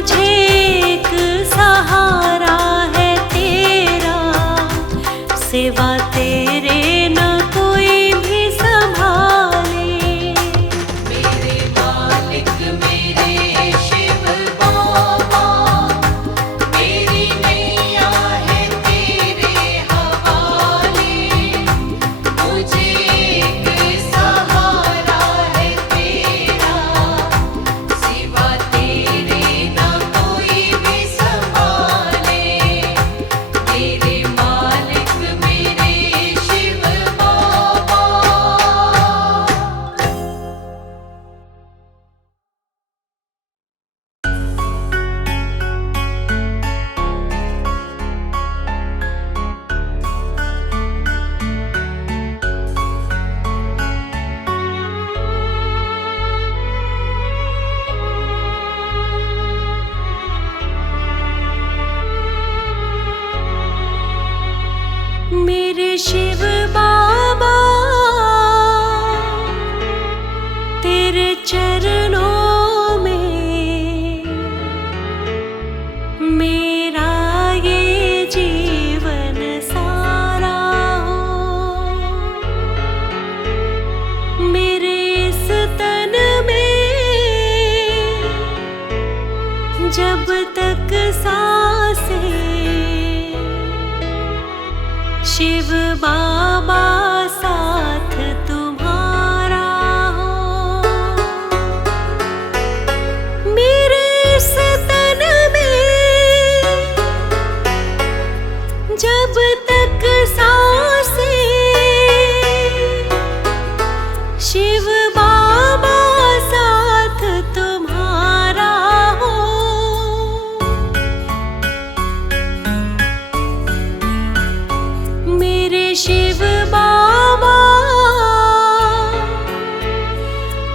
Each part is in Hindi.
मुझे एक सहारा है तेरा, सिवा तेरे न कोई भी संभाले। मेरे मालिक मेरे शिव बाबा, मेरी नैया है तेरे हवाले। मुझे एक सहारा है तेरा, सिवा तेरे ना कोई भी संभाले। मेरे मालिक मेरे शिव बाबा। मेरे शिव बाबा, तेरे चरणों में मेरा ये जीवन सारा हो। मेरे इस तन में जब तक सांसें, शिव बाबा साथ तुम्हारा हो। मेरे इस तन में जब तक सांसें, शिव बाबा साथ तुम्हारा हो। मेरे शिव बाबा,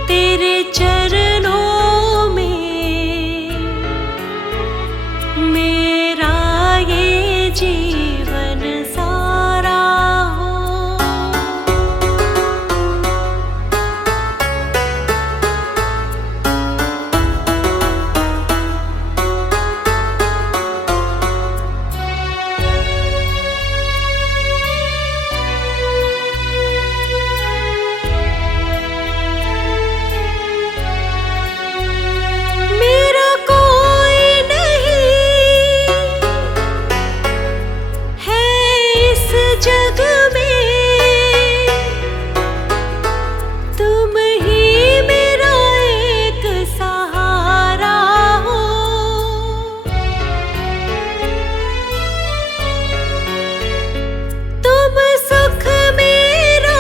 तेरे चरणों में मेरा ये जीवन सारा हो। मेरा कोई नहीं है इस जग में, तुम ही मेरा एक सहारा हो। तुम सुख मेरा,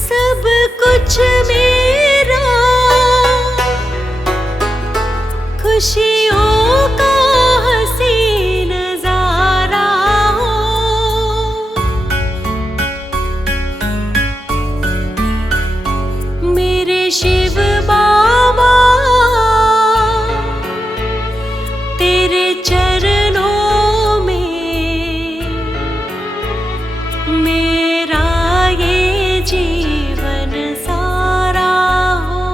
सब कुछ मेरा, खुशियों का हसीन नजारा हो। मेरे शिव बाबा, तेरे चरणों में मेरा ये जीवन सारा हो।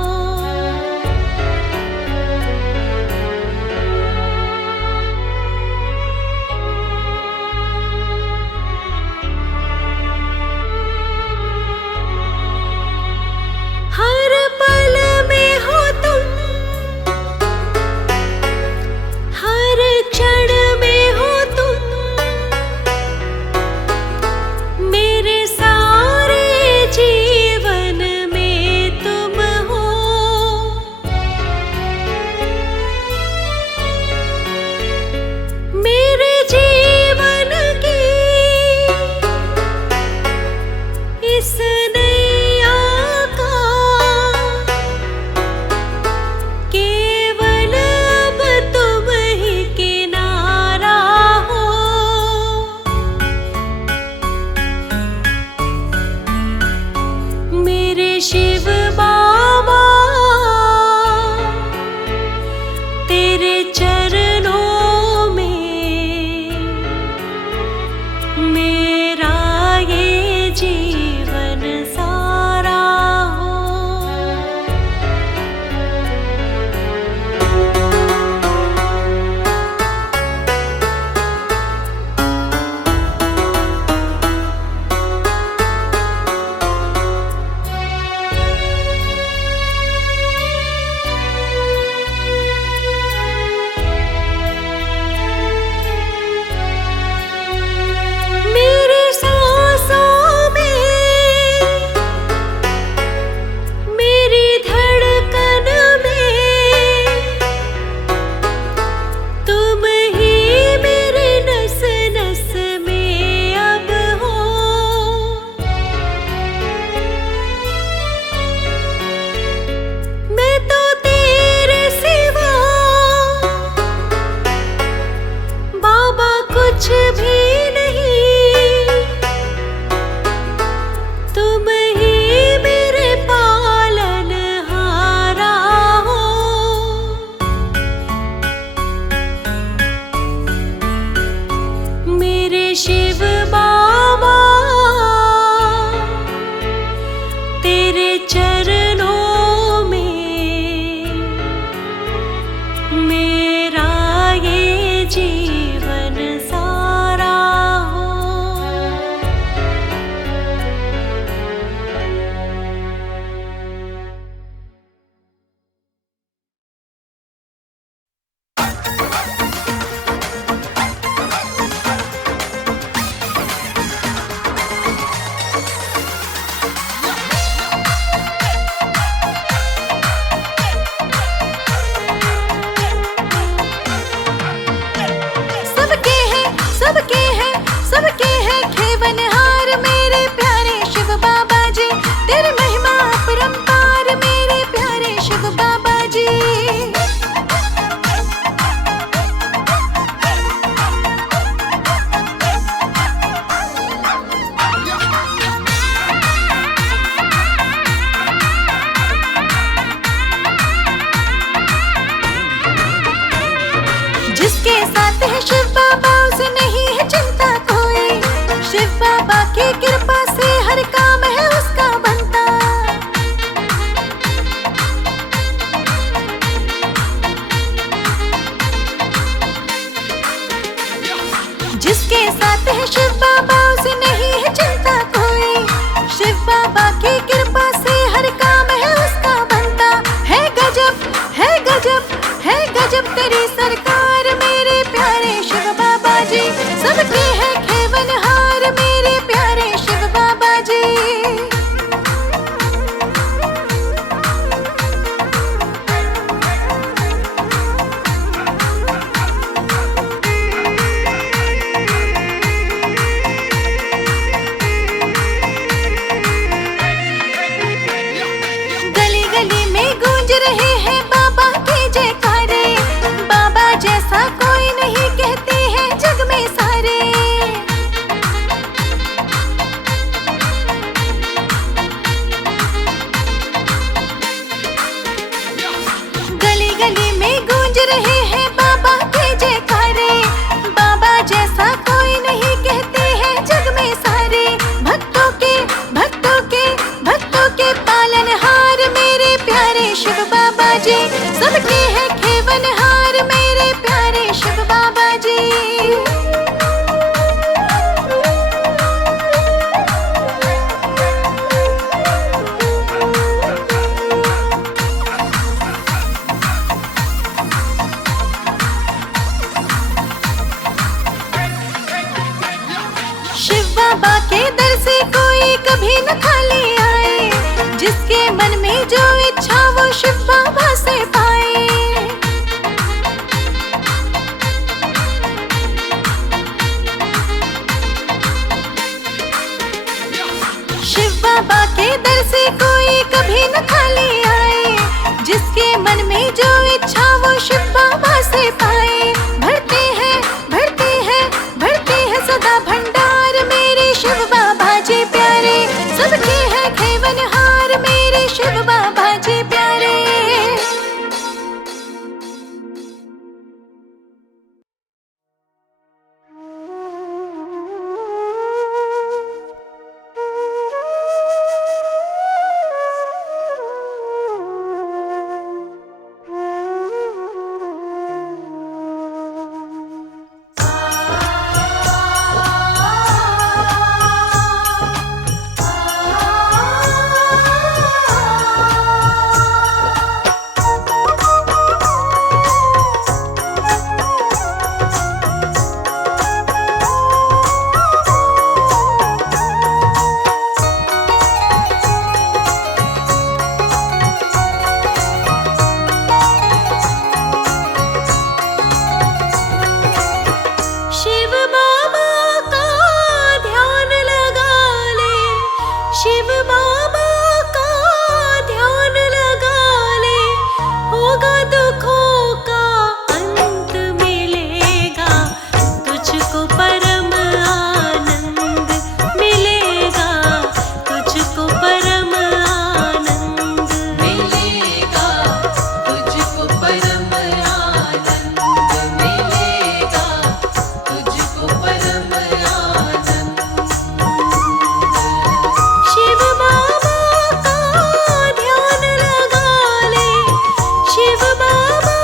मेरा ये जीवन सारा हो। सबके हैं खेवनहार मेरे प्यारे शिव बाबा जी, तेरी महिमा अपरंपार मेरे प्यारे शिव बाबा जी। जिसके साथ है शिव बाबा उसे नहीं है चिंता कोई, शिव बाबा की कृपा से हर काम है उसका बनता। जिसके साथ है शिव बाबा उसे नहीं है चिंता कोई, शिव बाबा की कृपा से हर काम है उसका बनता। है गजब है गजब है गजब तेरी सरकार मेरे प्यारे शिव बाबा जी, सबके है खेवनहार मेरे प्यारे शिव बाबा जी। गली गली में गूंज रहे हैं बाबा की जयकारे, बाबा जैसा कोई नहीं कहते हैं जग में सारे। गली गली में गूंज रहे हैं बाबा के जयकारे, बाबा जैसा कोई नहीं कहते हैं जग में सारे। भक्तों के भक्तों के भक्तों के पालनहार मेरे प्यारे शिव बाबा जी, सबके है खेवनहार मेरे प्यारे शिव बाबा जी। शिव बाबा के दर से कोई कभी न खाली आए, जिसके मन में जो इच्छा वो शिव बाबा से पाए। शिव बाबा के दर से कोई कभी न खाली आए, जिसके मन में जो इच्छा वो शिव बाबा से पाए। भरते हैं भरते हैं भरते हैं सदा भंडार मेरे शिव बाबा जी प्यारे, सबके है खेवनहार मेरे शिव बाबा जी प्यारे। शिव बाबा का ध्यान लगा ले, शिव बाबा का ध्यान लगा ले, होगा दुखों का अंत मिलेगा, तुझको परम आनंद मिलेगा, तुझको परम आनंद मिलेगा, तुझको परम आनंद मिलेगा, तुझको परम आनंद। शिव बाबा का ध्यान लगा ले, शिव बाबा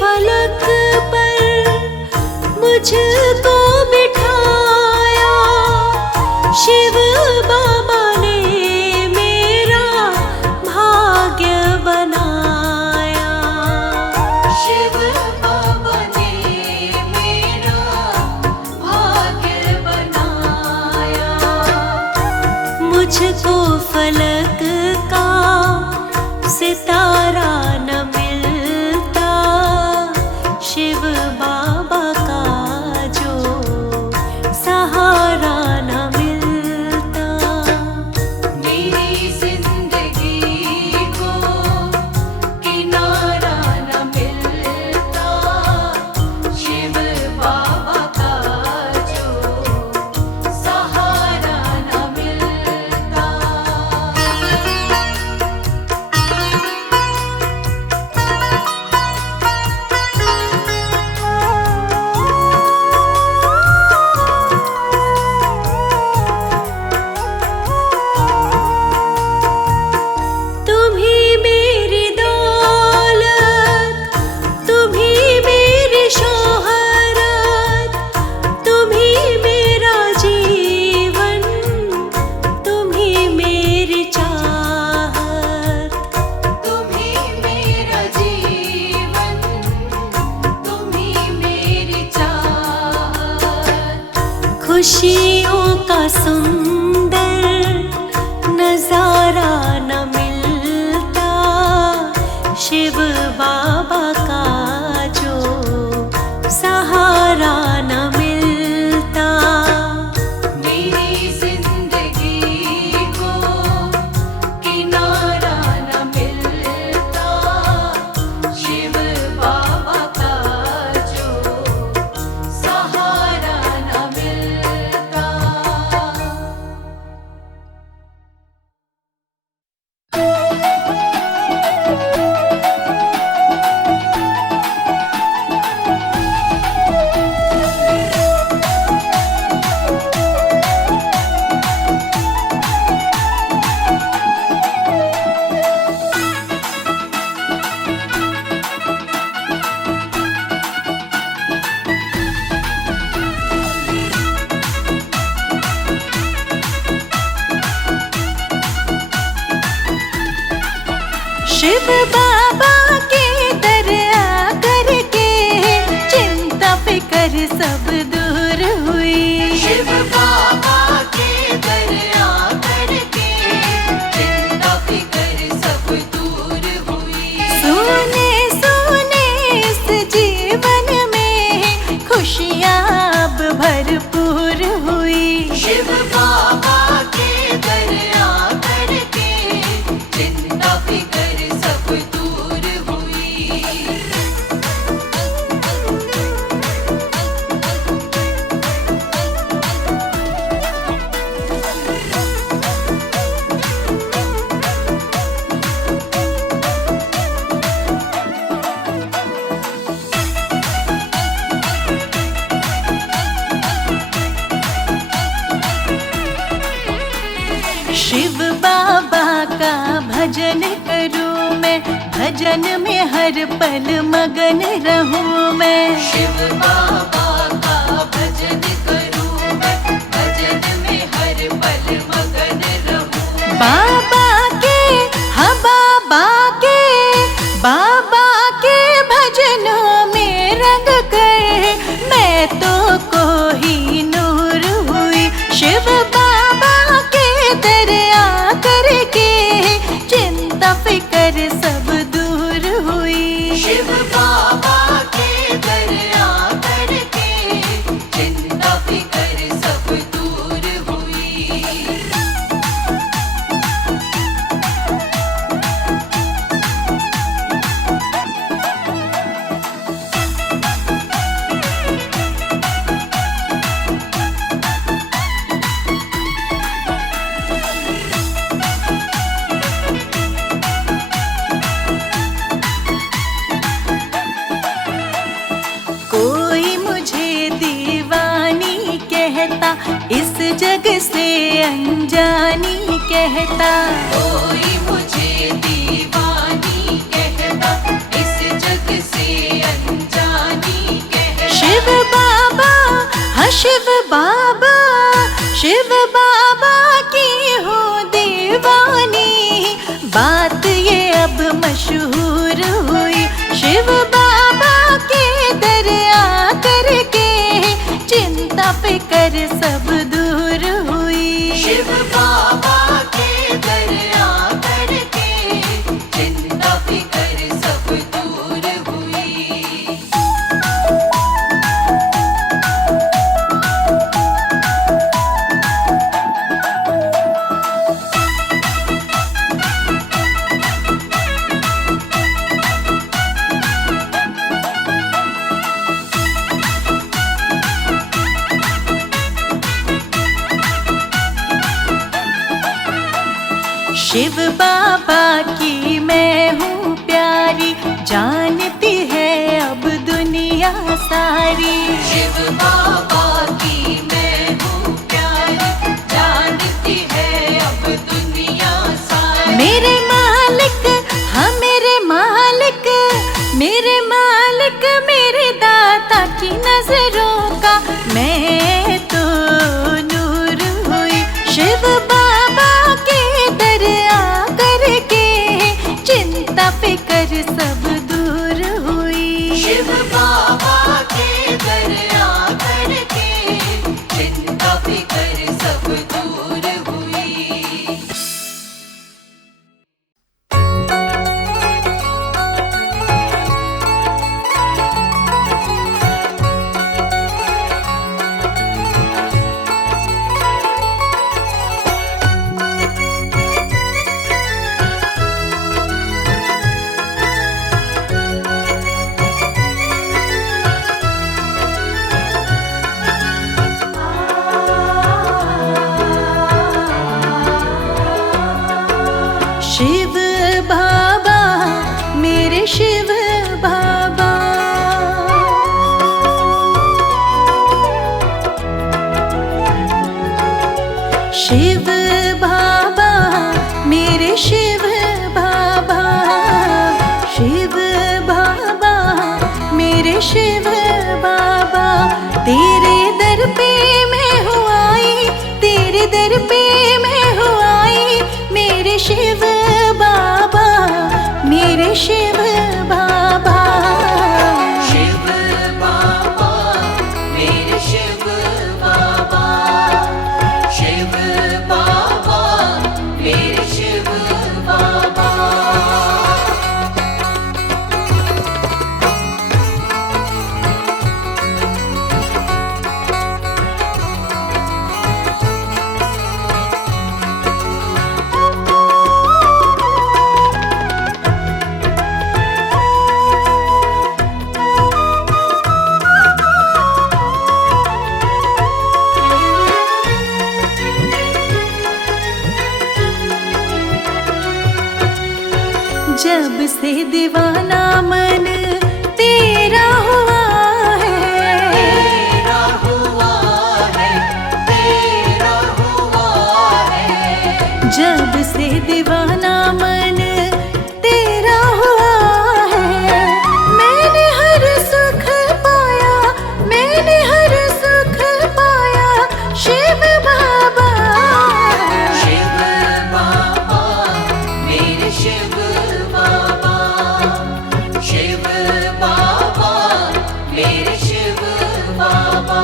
फलक पर मुझको बिठाया, शिव बाबा ने मेरा भाग्य बनाया। शिव बाबा ने मेरा भाग्य बनाया। मुझको फलक का सितारा न मिलता, शिव बाबा का जो सहारा न मिलता। मेरी जिंदगी को किनारा न मिलता, शिव बाबा का जो सहारा न मिलता। तुम ही मेरी दौलत, तुम ही मेरी शोहरत, तुम ही मेरा जीवन, तुम ही मेरी चाहत। तुम ही मेरा जीवन, तुम ही मेरी चाहत। खुशियों का सुंदर नजारा न मिलता, शिव बाबा का जो सहारा न मिलता। मेरी जिंदगी को किनारा न मिलता, शिव बाबा का जो सहारा न मिलता। शिव बाबा के दर आकर के चिंता फिकर सब दूर हुई। शिव बाबा के दर आकर के चिंता फिकर सब दूर हुई। सोने सोने इस जीवन में खुशियाँ अब भरपूर हुई। शिव बाबा के दर आकर के चिंता फिकर सब दूर हुई। शिव बाबा का भजन करूं मैं, भजन में हर पल मगन रहूं मैं। शिव बाबा का भजन करूं मैं, भजन में हर पल मगन रहूं। बाबा के हाँ बाबा के भजनों में रंग कर मैं तो कोही नूर हुई। शिव बाबा के दर आकर के चिंता फिकर सब दूर हुई। शिव बाबा के दर आकर के चिंता फिकर सब दूर हुई। कोई मुझे दीवानी कहता, इस जग से अनजानी कहता। कोई मुझे दीवानी कहता, इस जग से फिकर सब दूर हुई। शिव बाबा के दर आकर के चिंता फिकर सब दूर हुई। शिव बाबा की मैं हूँ प्यारी, जानती है अब दुनिया सारी। शिव बाबा की मैं हूँ प्यारी, जानती है अब दुनिया सारी। मेरे मालिक, हाँ मेरे मालिक, मेरे मालिक, मेरे दाता की नजरों का मैं तो नूर हुई। शिव बाबा के दर आकर के चिंता फिकर सब दूर हुई। शिव बाबा के दर आकर के चिंता फिकर सब दूर हुई। शिव बाबा, मेरे शिव बाबा, शिव बाबा, मेरे शिव बाबा, शिव बाबा, मेरे शिव बाबा। तेरे दर पे मैं हूँ आई, तेरे दर पे मैं हूँ आई, मेरे शिव बाबा, मेरे शिव बाबा। शिव बाबा, मेरे शिव बाबा, शिव बाबा, मेरे शिव बाबा। जब से दीवाना मन तेरा हुआ है, तेरा हुआ है, तेरा हुआ है। जब से दीवाना मन तेरा हुआ है, मैंने हर सुख पाया, मैंने हर सुख पाया, शिव बाबा। शिव बाबा, मेरे शिव बाबा, शिव बाबा, मेरे शिव बाबा।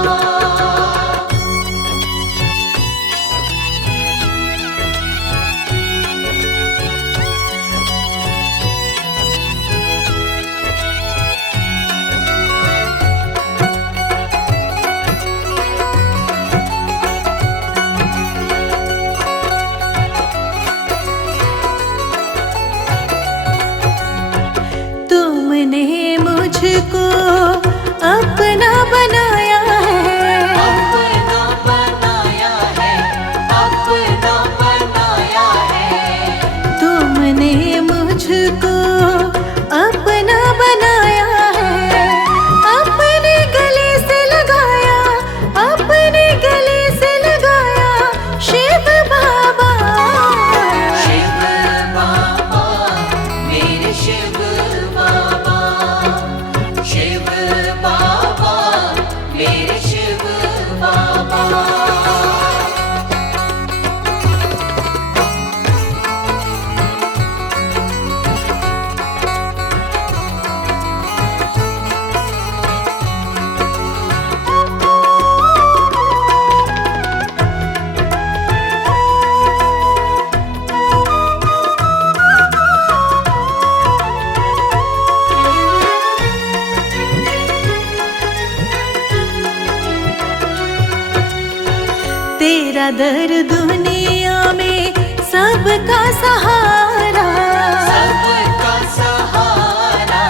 तुमने मुझको अपना बनाया है, अपना बनाया है, अपना बनाया है। तुमने मुझको अपना बनाया है, अपने गले से लगाया, अपने गले से लगाया, शिव बाबा। शिव बाबा, मेरे शिव बाबा, शिव तेरा दर दुनिया में सबका सहारा, सबका सहारा,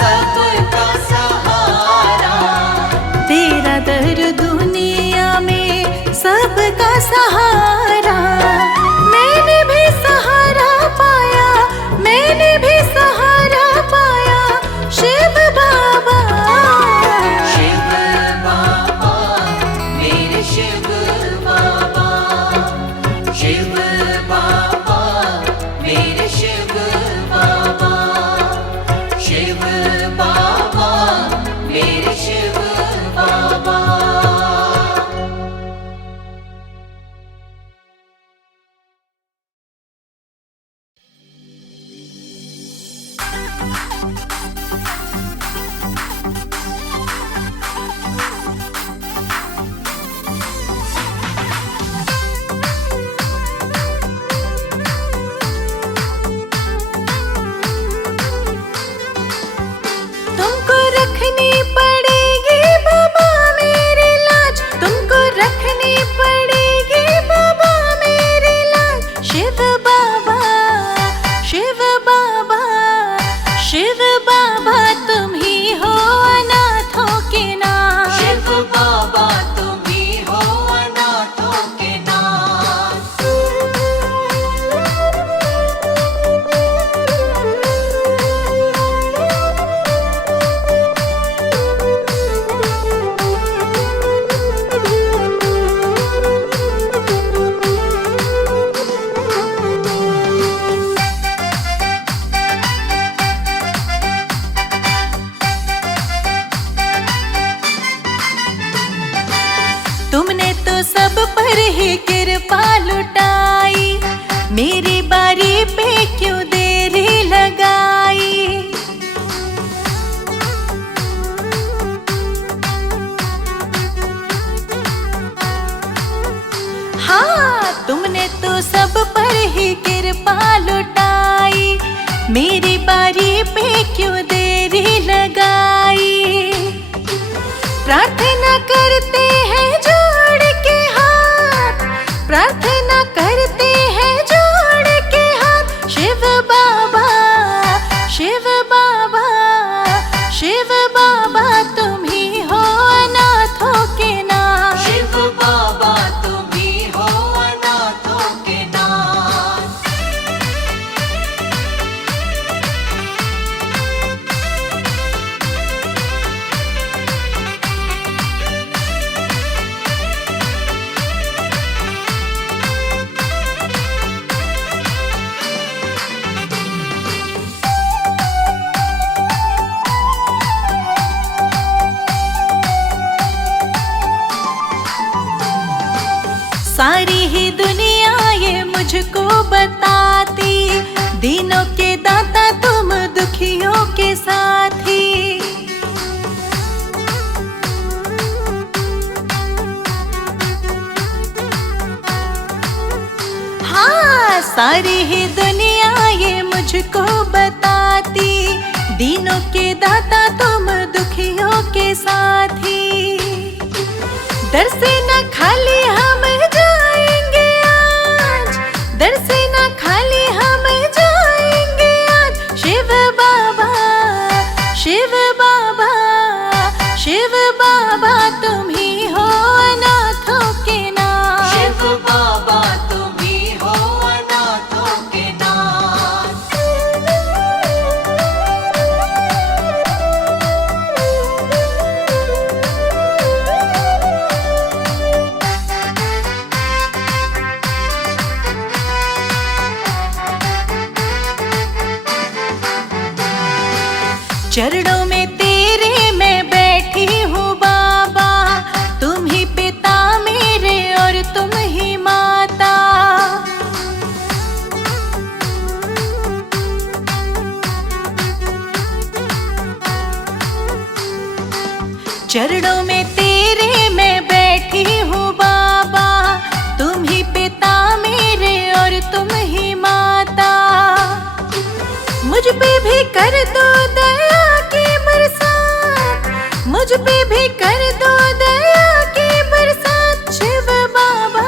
सबका सहारा। तेरा दर दुनिया में सबका सहारा। मैंने भी सहारा पाया, मैंने भी सहारा पाया, शिव बाबा। शिव बाबा मेरे शिव बाबा, शिव बाबा मेरे शिव बाबा, शिव बाबा मेरे शिव बाबा। तुमको रखनी पड़ेगी बाबा मेरी लाज, तुमको रखनी पड़ेगी बाबा मेरी लाज। शिव बाबा, शिव बाबा, शिव बाबा तुम ही हो अनाथों के नाथ। शिव बाबा तुम ही हो अनाथों के नाथ। तुमने तो सब पर ही कृपा लुटाई, मेरी बारी पे क्यों देरी लगाई। हाँ, तुमने तो सब पर ही कृपा लुटाई, मेरी बारी पे क्यों देरी लगाई। प्रार्थना करते हैं जोड़ के हाथ, प्रार्थना करते हैं जोड़ के हाथ। शिव बाबा, शिव बाबा, शिव बाबा तुम ही हो अनाथों के नाथ। शिव बाबा तुम ही हो अनाथों के नाथ। सारी ही दुनिया ये मुझको बताती, दीनों के दाता तुम दुखियों के साथी। हाँ, सारी ही दुनिया ये मुझको बताती, दीनों के दाता तुम दुखियों के साथी। दर से न खाली हम जाएंगे आज, दर से न खाली हम जाएंगे आज। शिव बाबा, शिव बाबा, शिव बाबा तुम ही हो अनाथों के नाथ। शिव बाबा तुम ही हो अनाथों के नाथ। चरणों में तेरे मैं बैठी हूँ बाबा, तुम ही पिता मेरे और तुम ही माता। चरणों में तेरे मैं बैठी हूँ बाबा, तुम ही पिता मेरे और तुम ही माता। मुझ पे भी कर दो दया की बरसात, मुझ पे भी कर दो दया की बरसात। शिव बाबा,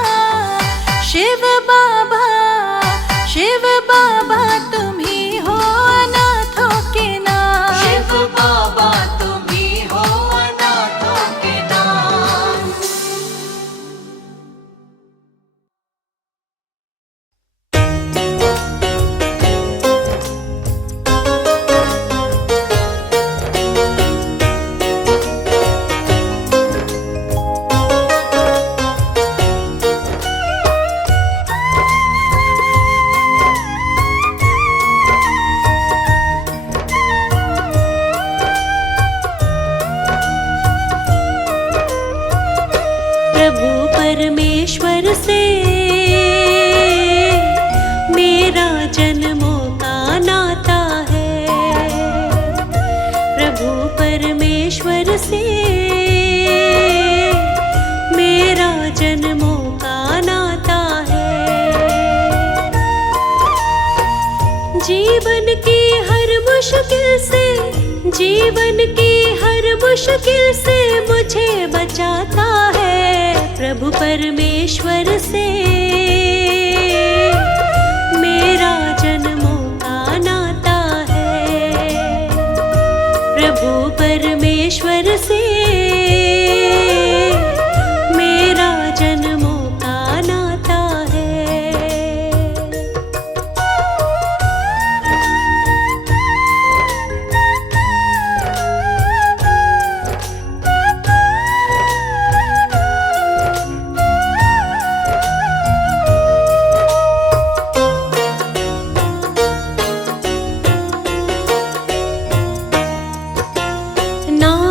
परमेश्वर से मेरा जन्मों का नाता है। प्रभु परमेश्वर से मेरा जन्मों का नाता है। जीवन की हर मुश्किल से, जीवन की हर मुश्किल से मुझे बचाता है। प्रभु परमेश्वर से मेरा जन्मों का नाता है। प्रभु परमेश्वर से मेरा जन्मों का नाता है।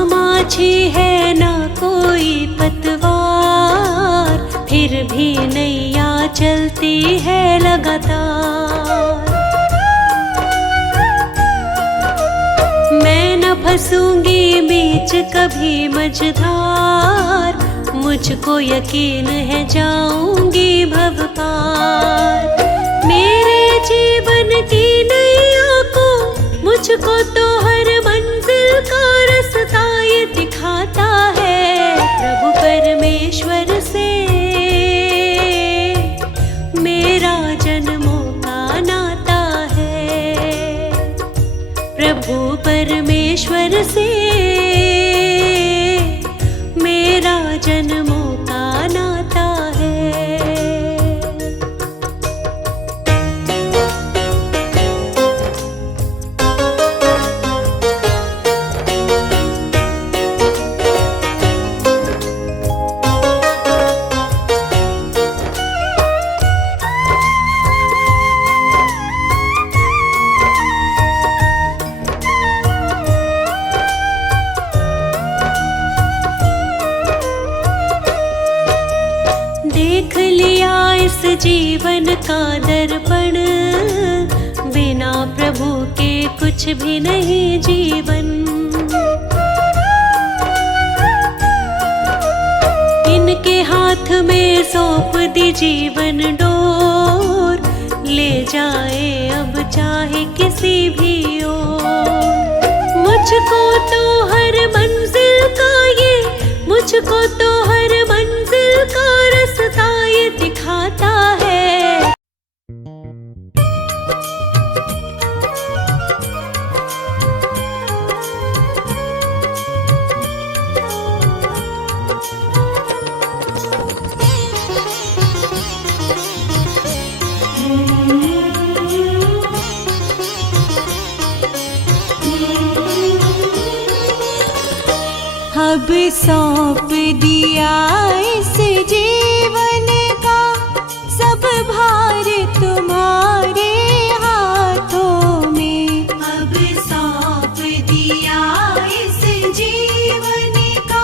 माझी है ना कोई पतवार, फिर भी नैया चलती है लगातार। मैं न फंसूंगी बीच कभी मझधार, मुझको यकीन है जाऊंगी भव पार। मेरे जीवन की नैया को मुझको तो हर मंजिल का रास्ता ये दिखाता है। प्रभु परमेश्वर से मेरा जन्मों का नाता है। प्रभु परमेश्वर से मेरा जन्मों का नाता है। देख लिया इस जीवन का दर्पण, बिना प्रभु के कुछ भी नहीं जीवन। इनके हाथ में सौंप दी जीवन डोर, ले जाए अब चाहे किसी भी ओर। मुझको तो हर मंजिल का ये, मुझको तो हर मंजिल का रास्ता ये दिखाता है। अब सौंप दिया इस जीवन का सब भार तुम्हारे हाथों में। अब सौंप दिया इस जीवन का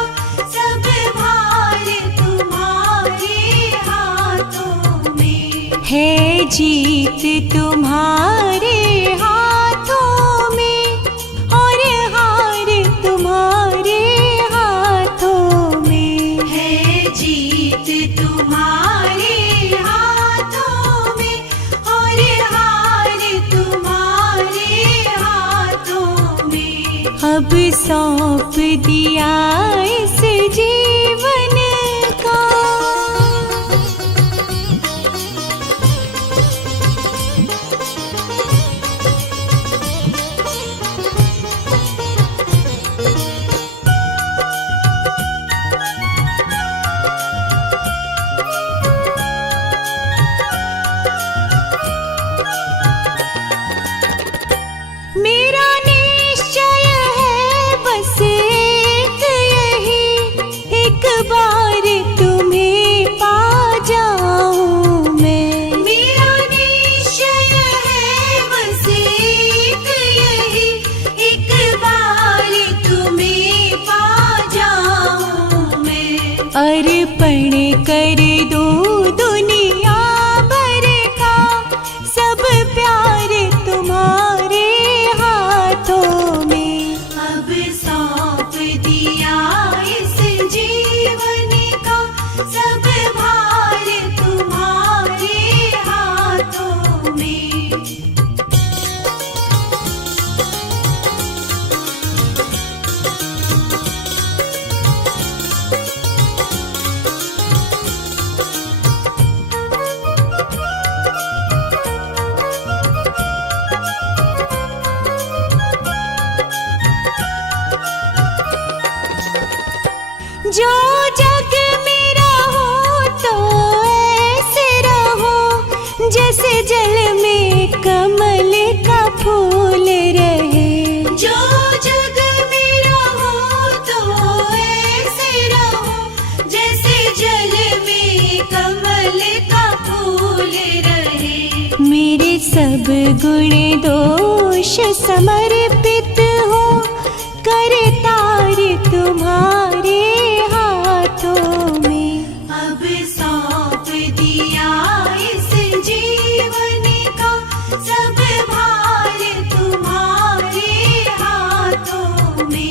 सब भार तुम्हारे हाथों में। है जीत तुम्हारे हाथों में और हार तुम्हारे जीत तुम्हारे हाथों में और हार तुम्हारे हाथों में। अब सौंप दिया इस जीवन का। मेरा निश्चय है बस एक यही, एक बार तुम्हें पा जाऊं मैं। मेरा निश्चय है बस एक यही, एक बार तुम्हें पा जाऊं मैं। अर्पण कर दूं जो जग मेरा हो तो ऐसे रहो जैसे जल में कमल का फूल रहे। जो जग मेरा हो तो ऐसे रहो जैसे जल में कमल का फूल रहे। मेरे सब गुण दोष समर्पित हो करतार तुम्हारे हाथों में। अब सौंप दिया इस जीवन का सब भार तुम्हारे हाथों में।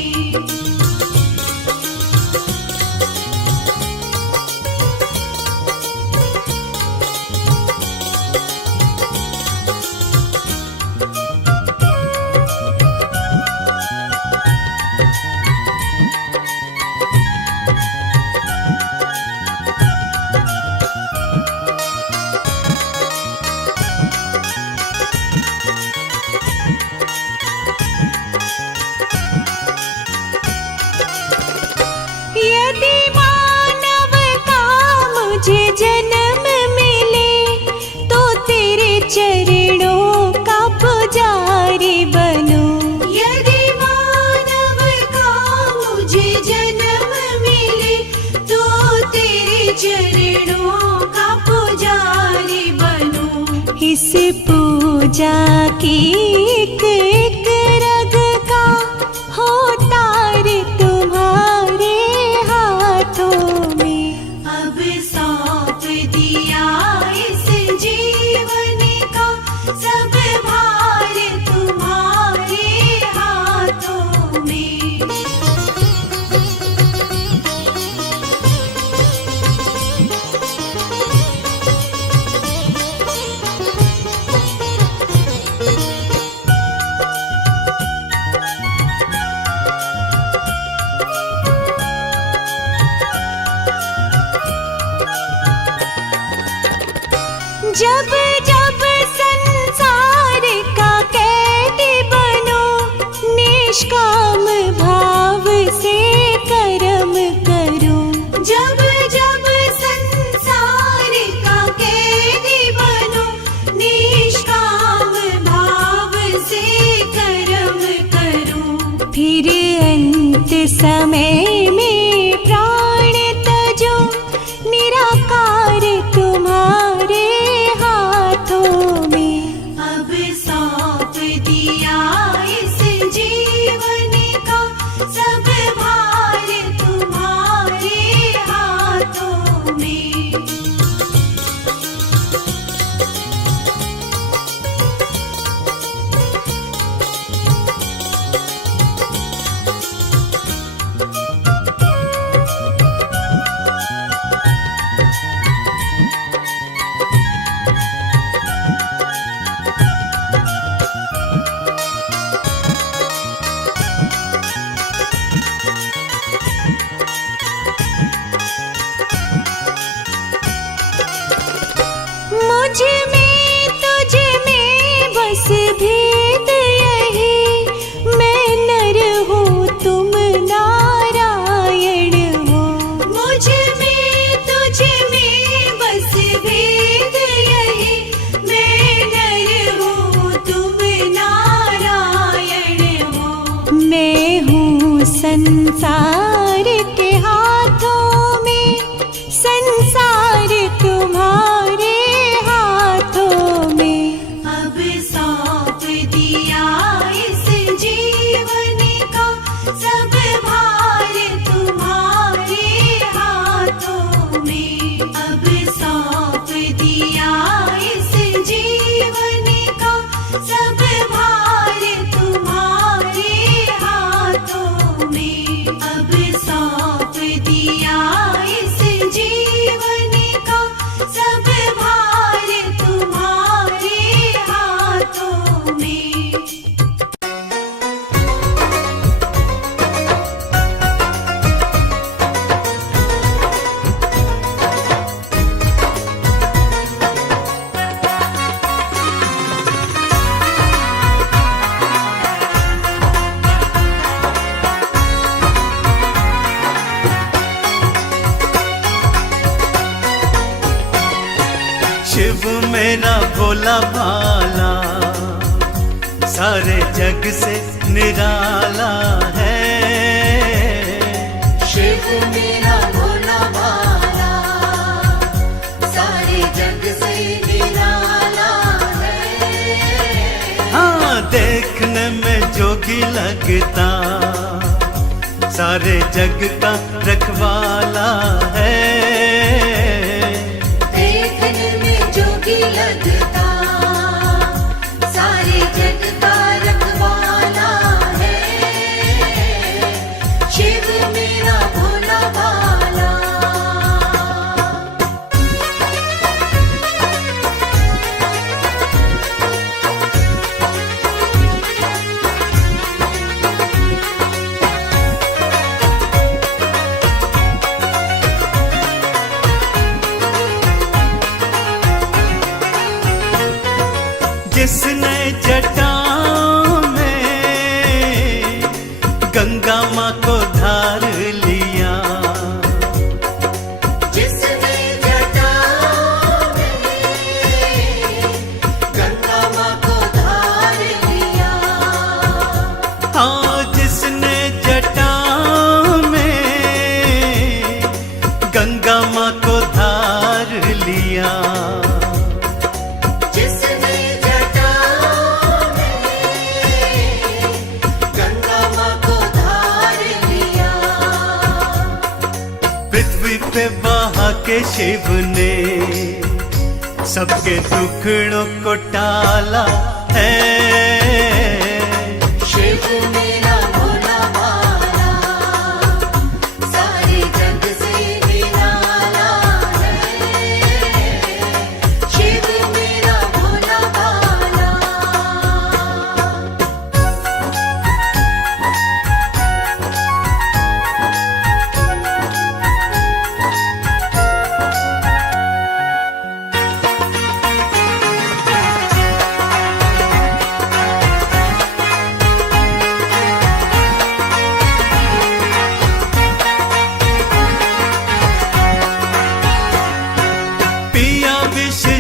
यदि मानव का मुझे जन्म मिले तो तेरे चरणों का पुजारी बनूं। यदि मानव का मुझे जन्म मिले तो तेरे चरणों का पुजारी बनूं। इस पूजा की एक एक रग का हो तार तुम्हारे हाथों में। अब सौंप दिया इस जीवन का सब भार तुम्हारे हाथों में। जब जब संसार का कैदी बनो निष्काम भाव से कर्म करो। जब जब संसार का कैदी बनो निष्काम भाव से कर्म करो। फिर अंत समय में प्राण तजो निराकार तुम्हारे हाथों में। अब सौंप दिया इस जीवन का सब भार तुम्हारे हाथों में। मुझ में तुझ में बस भेद यही, मैं नर हूँ तुम नारायण हो। मुझ में तुझ में बस भेद यही, मैं नर हूँ तुम नारायण हो। मैं हूँ संसार के हाथों में, संसार तुम्हारे हाथों में। अब सौंप दिया इस जीवन का सब भार तुम्हारे हाथों में। अब सौंप दिया इस जीवन का सब भार तुम्हारे हाथों में। अब सौंप दिया शिव मेरा भोला भाला सारे जग से निराला है। शिव मेरा भोला भाला सारे जग से निराला है। हाँ, देखने में जोगी लगता सारे जग का रखवाला है। देखने में जोगी लगता सारे जग का रखवाला है। शिव मेरा भोला भाला। जिसने जटाओं में गंगा माँ को धार लिया, जिसने जटाओं में गंगा माँ को धार लिया। हाँ, जिसने जटाओं में गंगा माँ को धार लिया, पे बहा के शिव ने सबके दुखड़ों को टाला है। शिव मेरा भोला भाला सारे जग से निराला है। शिव मेरा भोला भाला।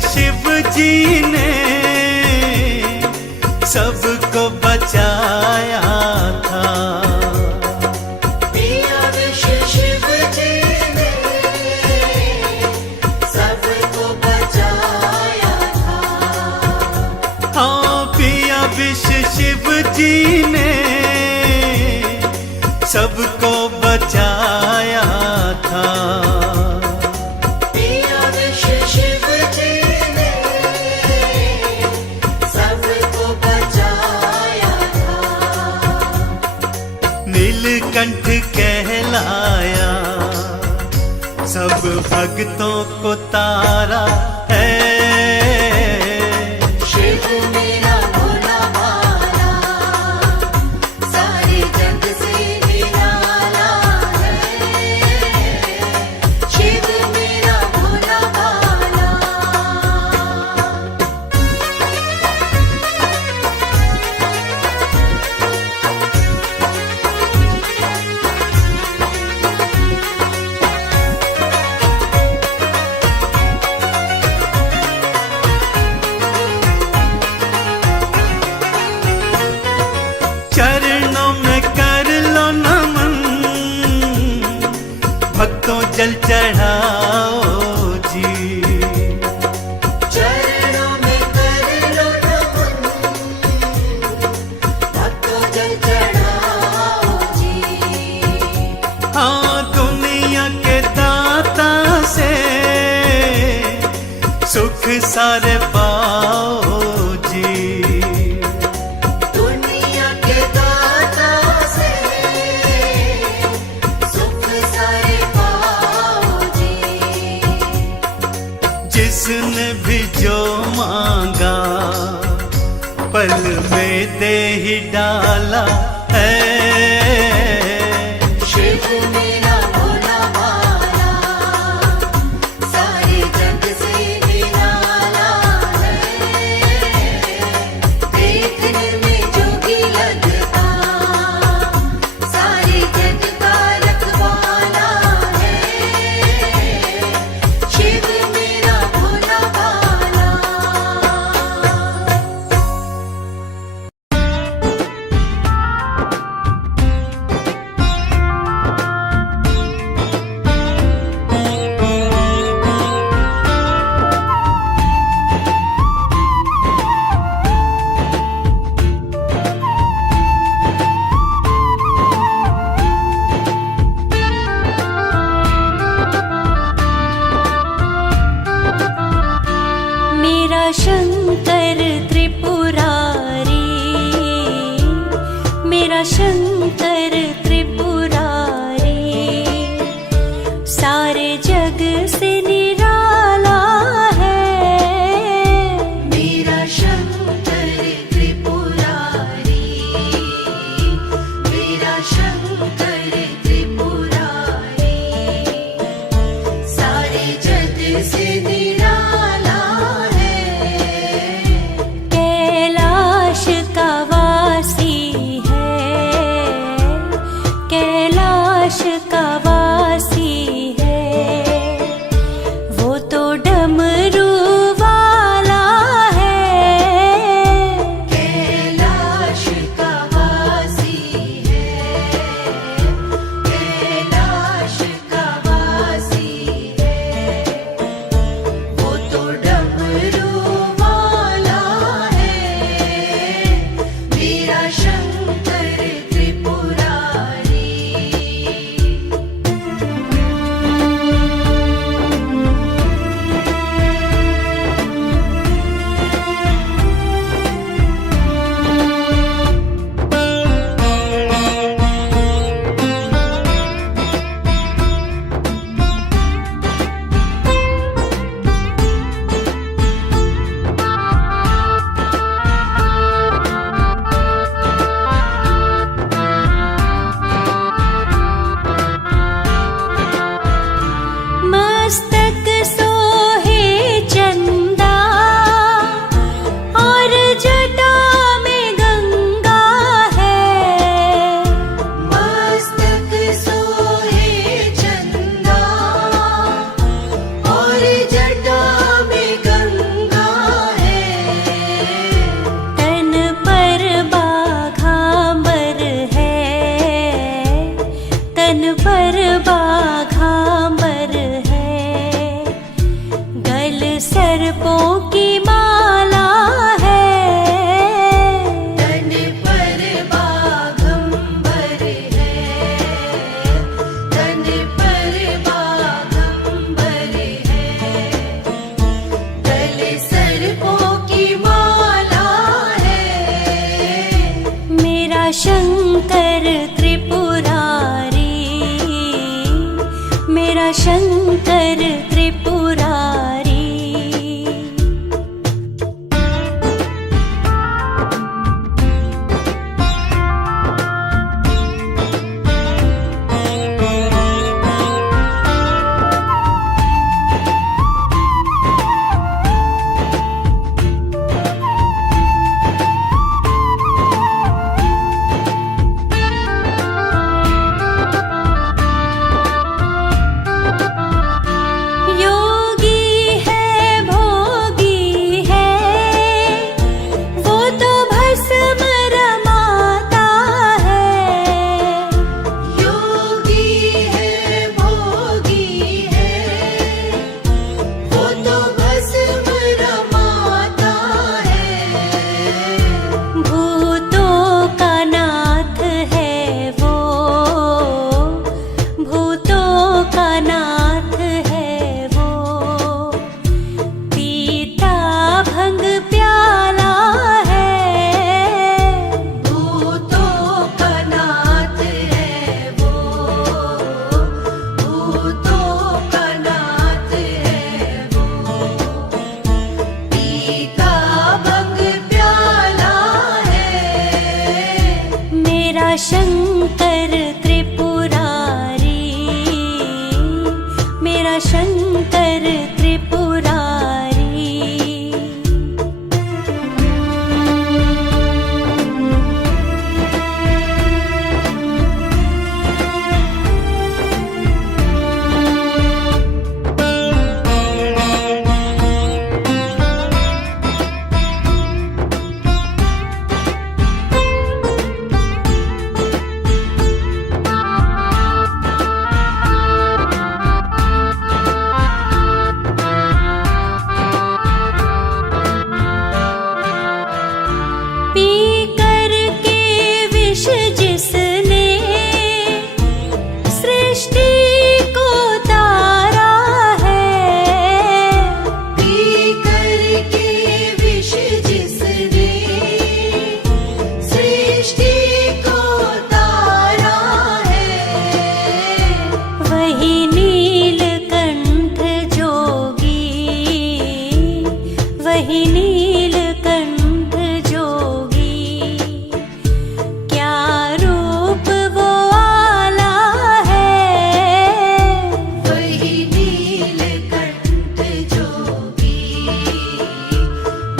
शिव जी ने सबको बचाया था। पिया विष शिव जी ने सबको बचाया था। हाँ, पिया विष शिव जी ने सबको बचाया था। नीलकंठ कहलाया सब भक्तों को तारा है। शिव मेरा भोला भाला सारे जग से निराला है। शिव मेरा भोला भाला। चरणों में कर लो नमन, भक्तों जल चढ़ाओ जी। चरणों में कर लो नमन, भक्तों जल चढ़ाओ जी। हाँ, दुनिया के दाता से सुख सारे पाओ जी। दुनिया के दाता से सुख सारे पाओ जी। जिसने भी जो मांगा पल में दे ही डाला है। शिव मेरा भोला भाला सारे जग से निराला है। देखने में जोगी लगता सारे जग का रखवाला है। शिव मेरा भोला भाला। तन पर बाघांबर है, गल सर्पों की माला है। तन पर बाघंबर है, तन पर बाघंबर है, गले सर्पों की माला है। मेरा शंकर त्रिपुरारी, मेरा शंकर त्रिपुरारी। योगी है भोगी है, वो तो भस्म रमाता है। योगी है भोगी है, वो तो भस्म रमाता है। भूतों का नाथ है वो, भूतों का नाथ है वो। पीता भंग प्याला है, भूतों का नाथ है वो, भूतों का नाथ है वो। पीता भंग प्याला है। मेरा शंकर त्रिपुरारी, मेरा शंकर त्रिपुरारी। पी कर के विष जिसने सृष्टि को तारा है। पी करके विष जिसने सृष्टि को तारा है। वही नीलकंठ जोगी, वही नीलकंठ जोगी। क्या रूप वो आला है, वही नीलकंठ जोगी,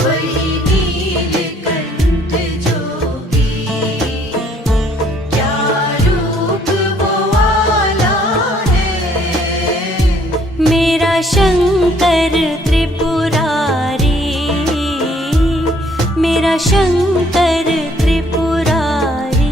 वही नीलकंठ जोगी। क्या रूप वो आला है। मेरा शंकर त्रिपुरारी, मेरा शंकर त्रिपुरारी।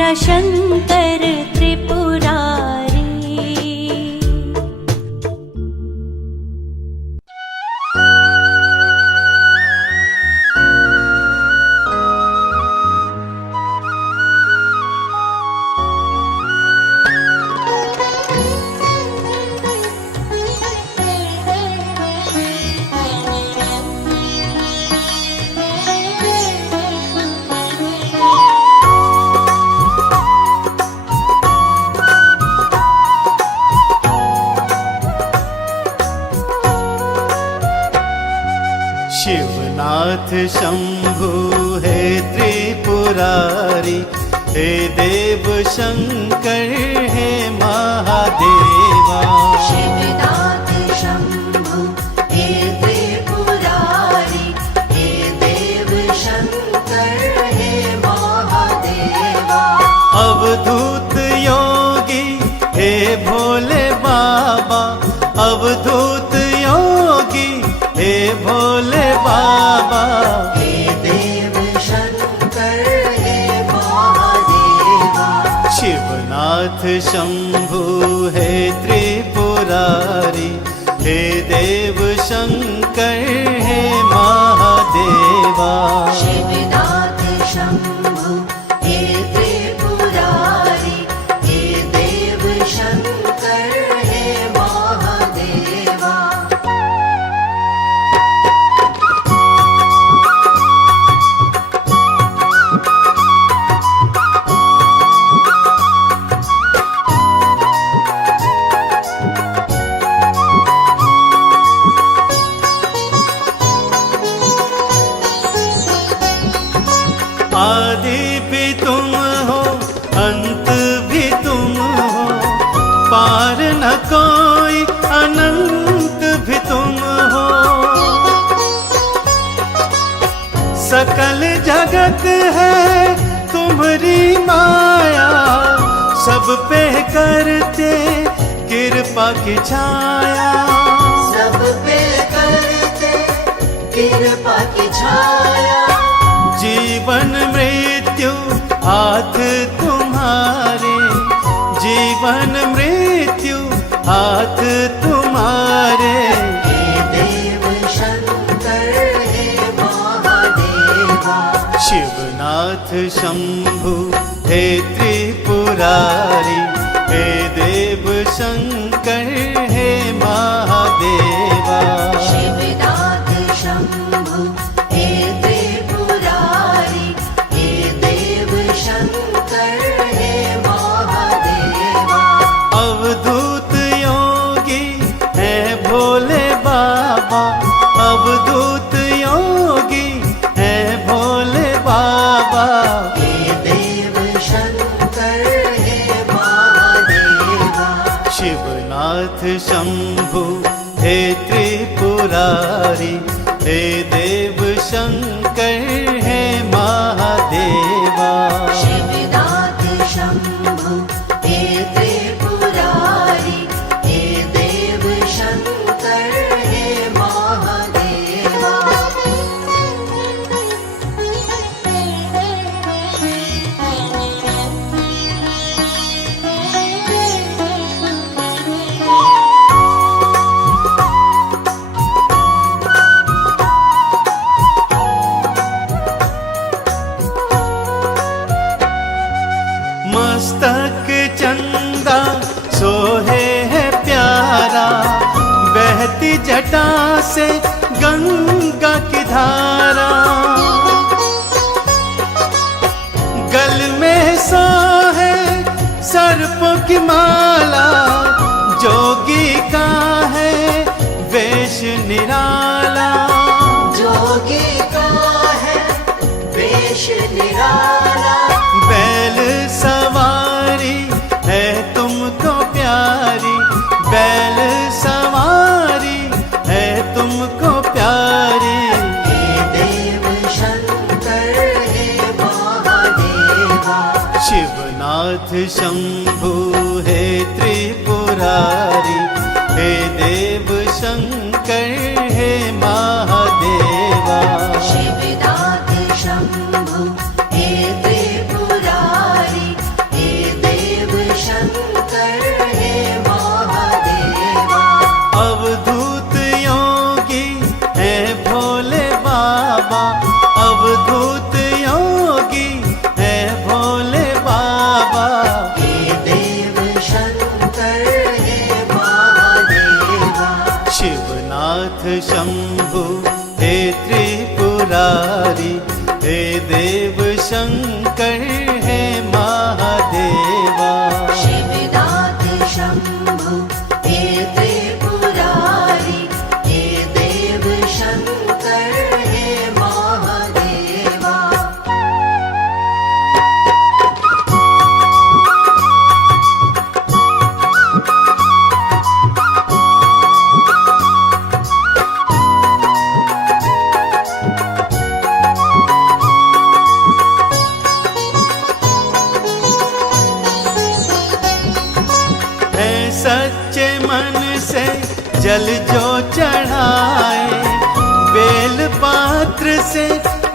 मेरा शंकर त्रिपुरारी। शिवनाथ शंभु है त्रिपुरारी, हे देव शंकर है महादेवा। शिवनाथ शंभु हे त्रिपुरारी, हे देव शंकर हे महादेवा। अवधूत योगी हे भोले बाबा, अवधूत योगी हे भोले बाबा। हे देव शंकर हे महादेवा। शिवनाथ शंभु है त्रिपुरारी, हे देव शंकर है महादेवा। शिवनाथ शंभु हे त्रिपुरारी, हे देव शंकर हे महादेवा। आदि भी तुम हो, अंत भी तुम हो, पार न कोई, अनंत भी तुम हो। सकल जगत है तुम्हारी माया, सब पे करते कृपा की छाया। सब पे करते कृपा की छाया। जीवन मृत्यु हाथ तुम्हारे, जीवन मृत्यु हाथ तुम्हारे। हे देव शंकर हे महादेवा। शिवनाथ शंभु हे त्रिपुरारी, हे देव शंकर हे महादेवा। शिवनाथ शंभु हे त्रिपुरारी, हे देव शंकर हे महादेवा। अवधूत योगी है भोले बाबा, अवधूत योगी है भोले बाबा। हे देव शंकर हे महादेवा। शिवनाथ शंभु हे त्रिपुरारी, हे देव शंकर हे महादेवा। शिवनाथ शंभु हे त्रिपुरारी, हे देव शंकर हे महादेवा। मस्तक चंदा सोहे है प्यारा, बहती जटा से गंगा की धारा। गल में सोहे सर्पों की माला, जोगी का है वेश निराला। जोगी का है वेश निराला। बैल सवारी है तुमको प्यारी, बैल सवारी है तुमको प्यारी। हे देव शंकर हे महादेवा। शिवनाथ शंभु है त्रिपुरारी, हे देव शंकर हे महादेवा। शिवनाथ शंभु हे त्रिपुरारी, शिवनाथ शंभु हे त्रिपुरारी, हे देव शंकर हे महादेवा। शिवनाथ शंभु हे त्रिपुरारी, हे देव शंकर हे महादेवा। है सच्चे मन से जल जो चढ़ाए, बेल पात्र से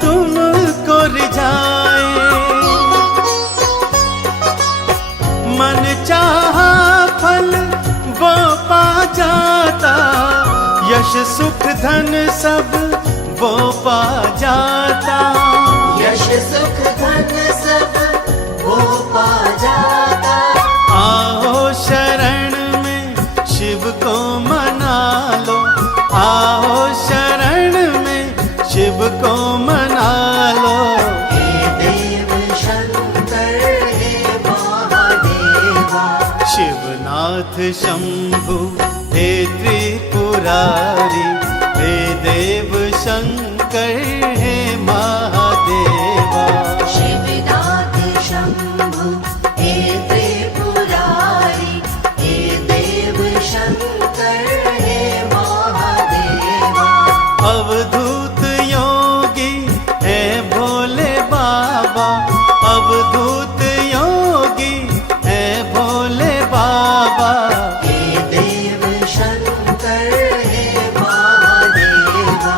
तुमको रिझाए। मन चाहा फल वो पा जाता, यश सुख धन सब वो पा जाता। यश सुख धन सब वो पा जाता। आओ शरण में शिव को मना लो, आओ शरण में शिव को मना लो। हे देव शंकर हे महादेवा। शिवनाथ शंभु हे त्रिपुरारी, हे देव शंकर हे महादेवा। शिवनाथ शंभु हे त्रिपुरारी, हे देव शंकर हे महादेवा। अवधूत योगी है भोले बाबा, अवधूत योगी है भोले बाबा। हे देव शंकर हे महादेवा।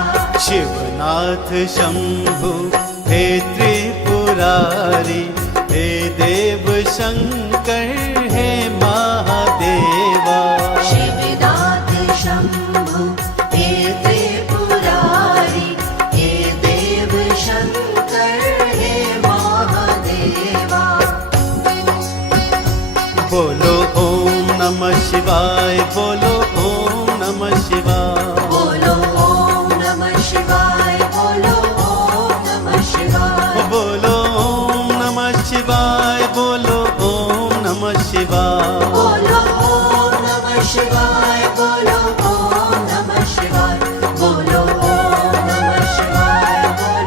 शिवनाथ शंभु हे त्रिपुरारी, हे देव शंकर हे महादेवा। शिवनाथ शंभु हे त्रिपुरारी, हे देव शंकर हे महादेवा। बोलो ओम नमः शिवाय, बोलो ओम नमः शिवाय। बोलो ओम नमः शिवाय, बोलो ओम नमः शिवाय। बोलो ओम नमः शिवाय, बोलो ओम नमः शिवाय। बोलो ओम नमः शिवाय, बोलो ओम नमः शिवाय। बोलो ओम नमः शिवाय, बोलो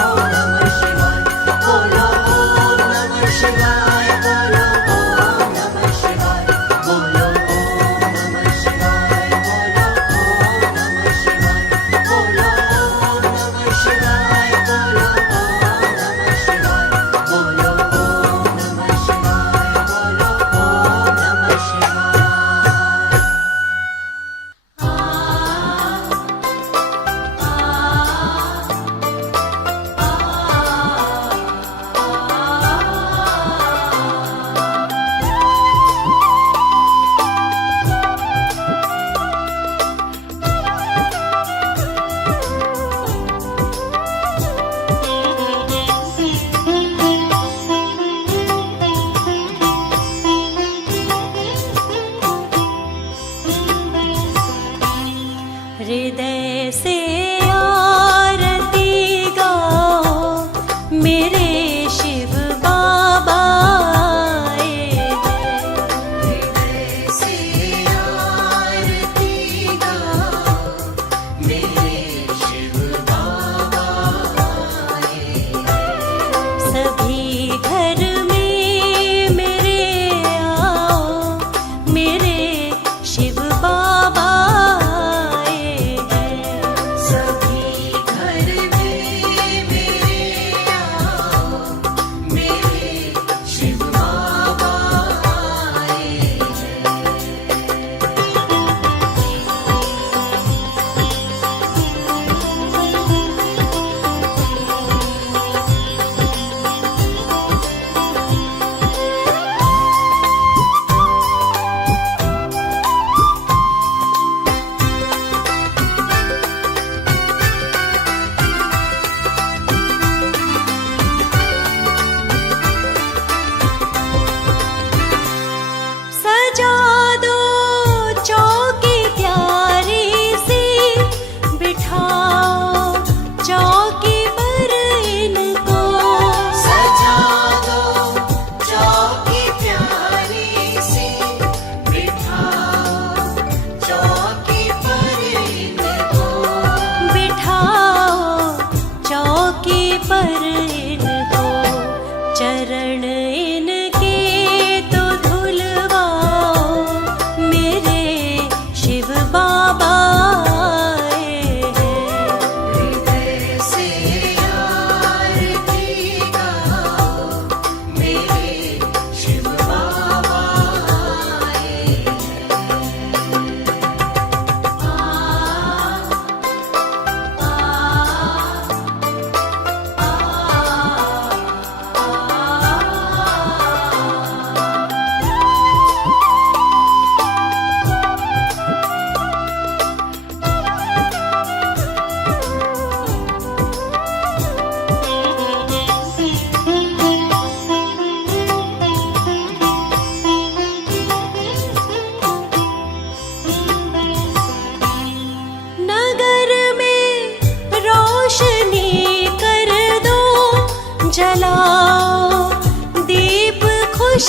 ओम नमः शिवाय। बोलो ओम नमः शिवाय, बोलो ओम नमः शिवाय। बोलो ओम नमः शिवाय, बोलो ओम नमः शिवाय। बोलो ओम नमः शिवाय, बोलो ओम नमः शिवाय। बोलो ओम नमः शिवाय, बोलो ओम नमः शिवाय। हृदय से आरती गाओ, मेरे शिव बाबा आए हैं। हृदय से आरती गाओ, मेरे शिव बाबा आए हैं। सभी घर में मेरे आओ, मेरे शिव बाबा आए हैं।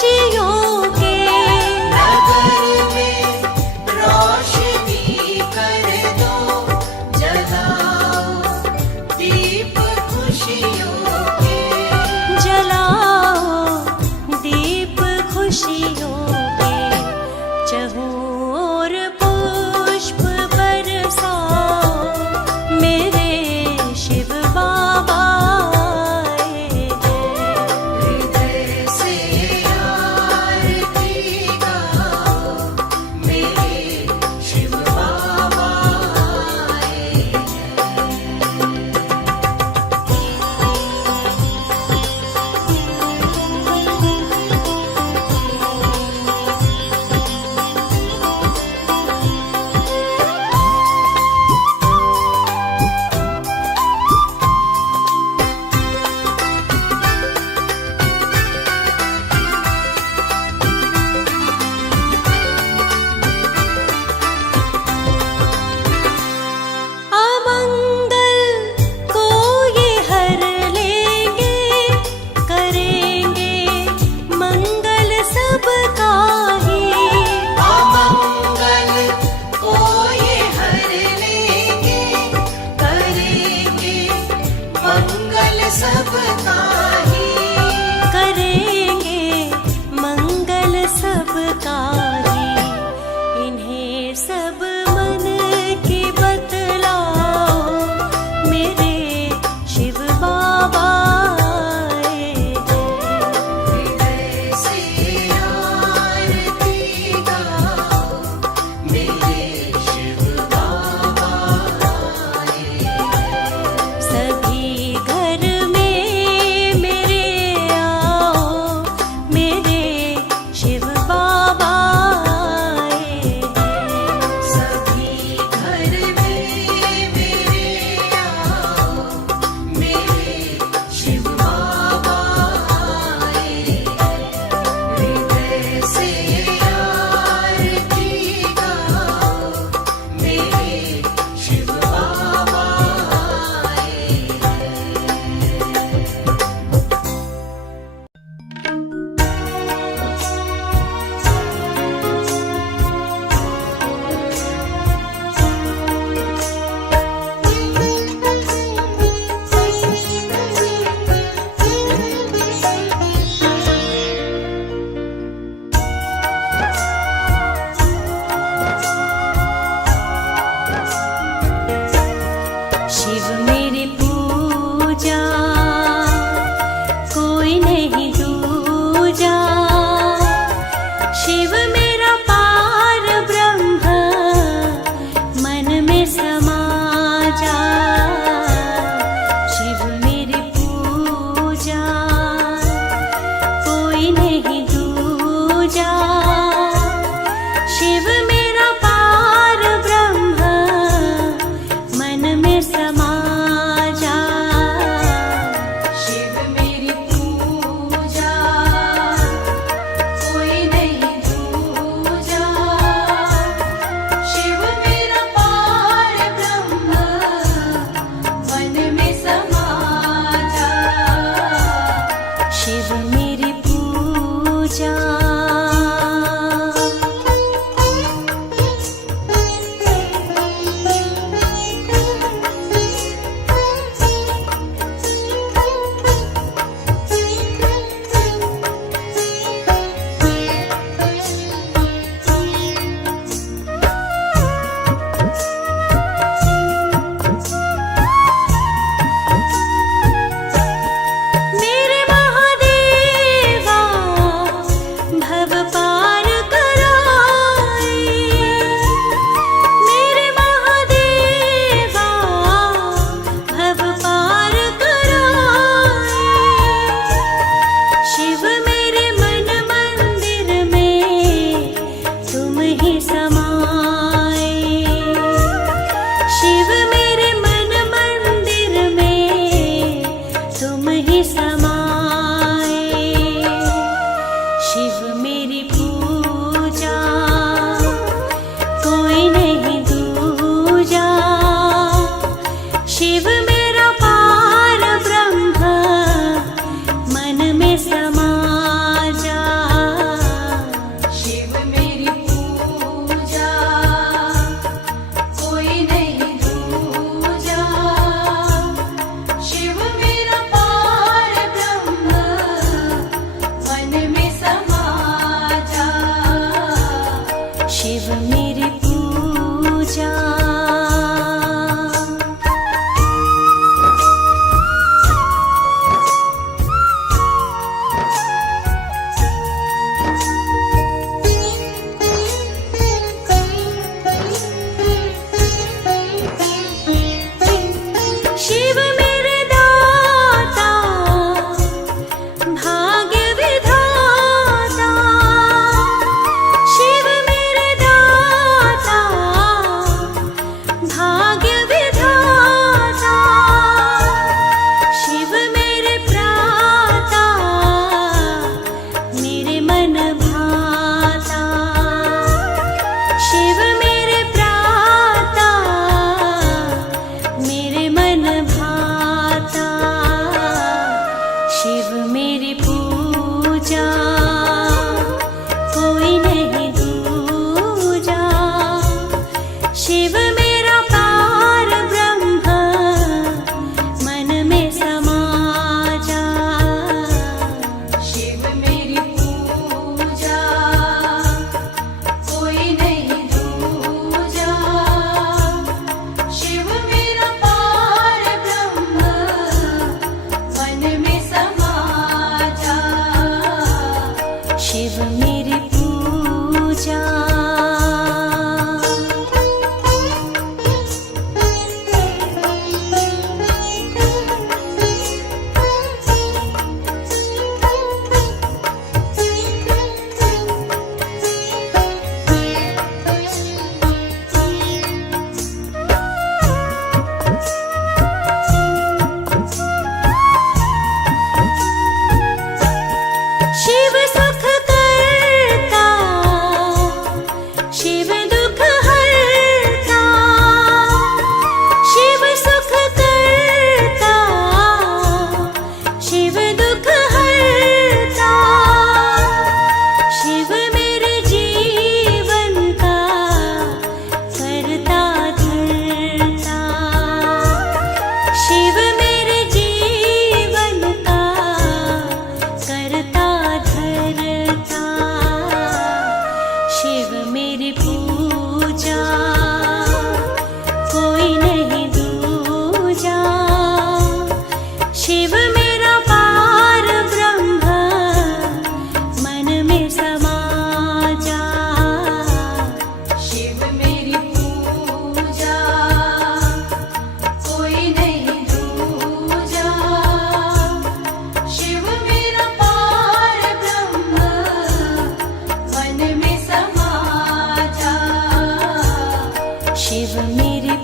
खुशियों के। नगर में रोशनी कर दो, जलाओ दीप खुशियों के। जलाओ दीप खुशियों के। चहुओर पुष्प बरसाओ, मेरे शिव बाबा आए हैं। हृदय से आरती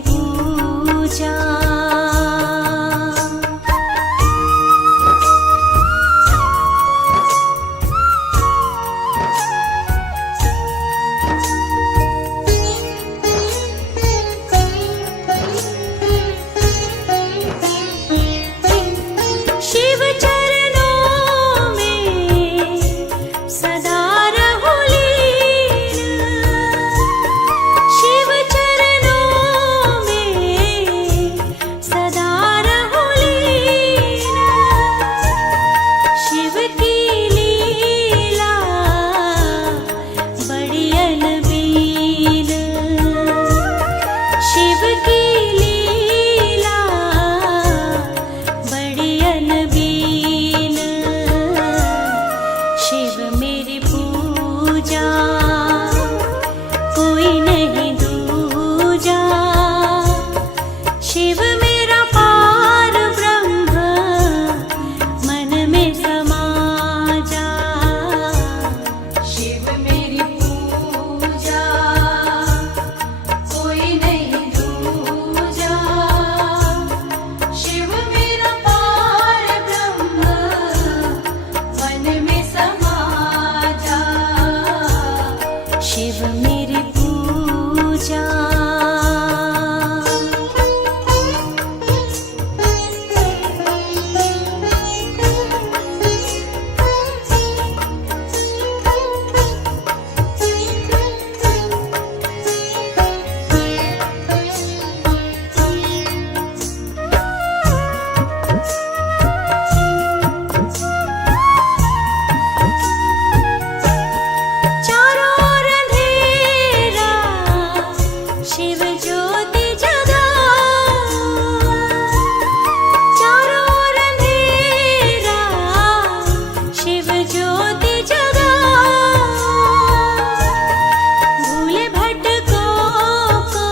पूजा। शिव चरणों में सदा रहो लीन, शिव चरणों में सदा रहो लीन। शिव की लीला बड़ी अनबीन, शिव की लीला बड़ी अनबीन। शिव मेरी पूजा कोई नहीं दूजा, शिव मेरा पार ब्रह्म मन में समा जा। शिव मेरी पूजा कोई नहीं दूजा, शिव मेरा पार ब्रह्म मन में समा जा। शिव मेरी पूजा। चारों ओर अंधेरा, शिव ज्योति जगाओ। चारों ओर अंधेरा, शिव ज्योति जगाओ। भूले भटकों को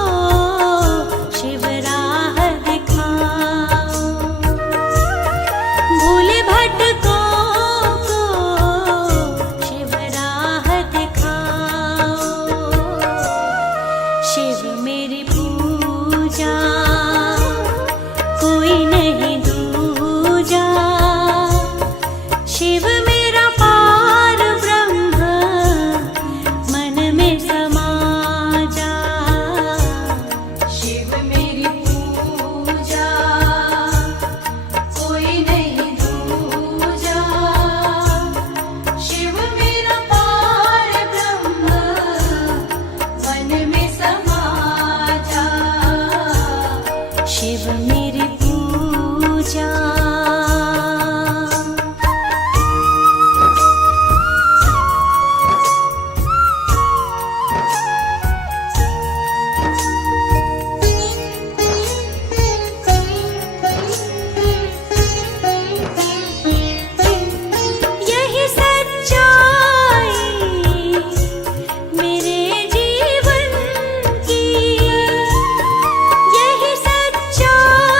शिव राह दिखाओ, भूले भटकों को शिव राह दिखाओ। शिव मेरी पूजा कोई नहीं दूजा, शिव मेरा पार ब्रह्म मन में समा जा। शिव मेरी पूजा कोई नहीं दूजा, शिव मेरा पार ब्रह्म मन में समा जा। शिव मेरी पूजा। यही सच्चाई मेरे जीवन की, यही सच्चाई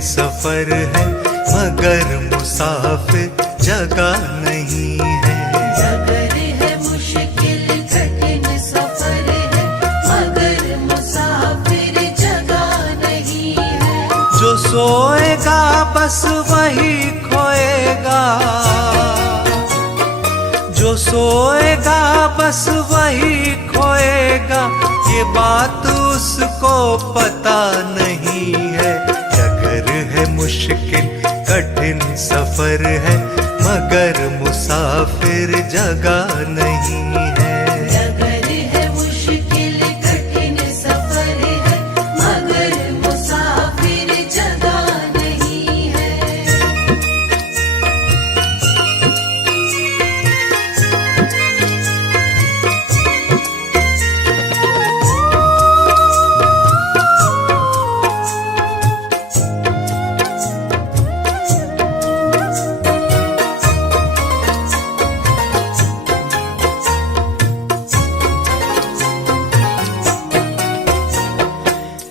सफर है मगर मुसाफिर जगह नहीं है। डगर है मुश्किल कठिन सफर है मगर मुसाफिर जगह नहीं है। जो सोएगा बस वही खोएगा, जो सोएगा बस वही खोएगा, ये बात उसको पता नहीं है। डगर है मुश्किल कठिन सफर है मगर मुसाफिर जगह नहीं है। डगर है मुश्किल कठिन सफर है मगर मुसाफिर जगह नहीं है।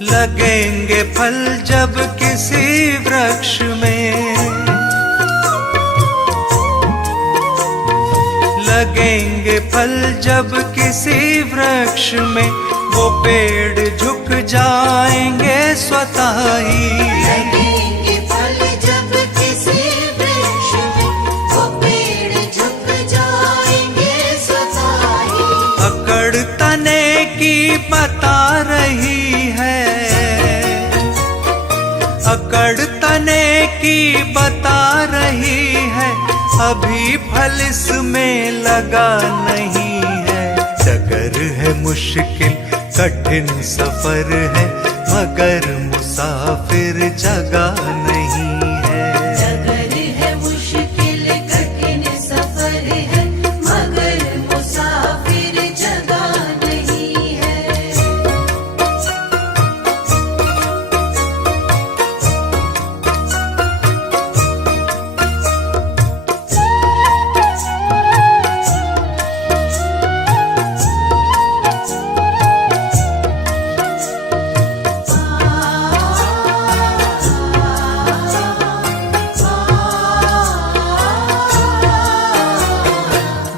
लगेंगे फल जब किसी वृक्ष में, लगेंगे फल जब किसी वृक्ष में, वो पेड़ झुक जाएंगे स्वतः ही। लगेंगे फल जब किसी वृक्ष में, वो पेड़ झुक जाएंगे स्वतः ही। अकड़ तने की बता रही है, अकड़ तने की बता रही है, अभी फल इसमें लगा नहीं है। डगर है मुश्किल कठिन सफर है मगर मुसाफिर जगह नहीं है। डगर है मुश्किल कठिन सफर है मगर मुसाफिर जगह नहीं है।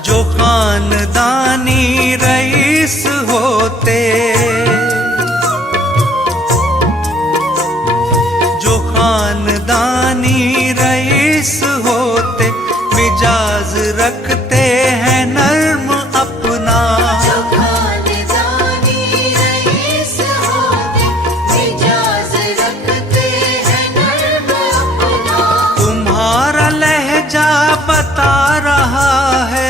जो खानदानी रईस होते, जो खानदानी रईस होते, मिजाज रखते हैं नर्म अपना। जो खानदानी रईस होते, मिजाज रखते हैं नर्म अपना। तुम्हारा लहजा बता रहा है,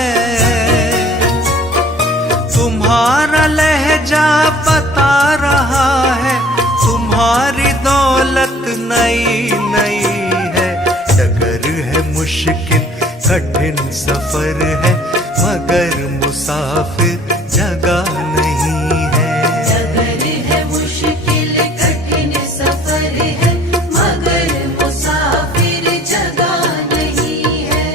तुम्हारा लहजा बता रहा है, तुम्हारी दौलत नई नई है। डगर है मुश्किल कठिन सफर है मगर मुसाफिर जगह नहीं है। डगर है मुश्किल कठिन सफर है मगर मुसाफिर जगह नहीं है।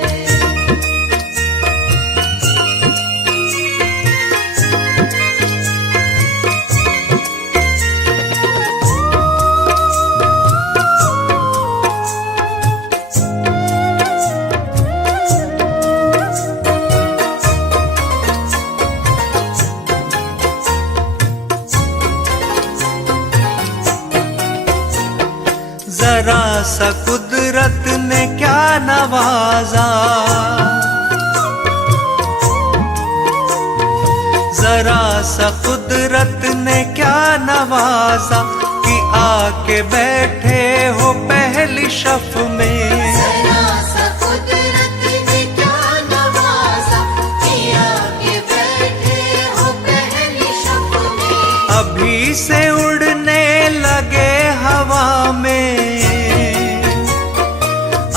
जरा सा कुदरत ने क्या नवाजा, जरा सा कुदरत ने क्या नवाजा, कि आके बैठे हो पहली शफ में। जरा सा कुदरत ने क्या नवाजा, कि आके बैठे हो पहली शफ में। अभी से उड़ने लगे हवा में,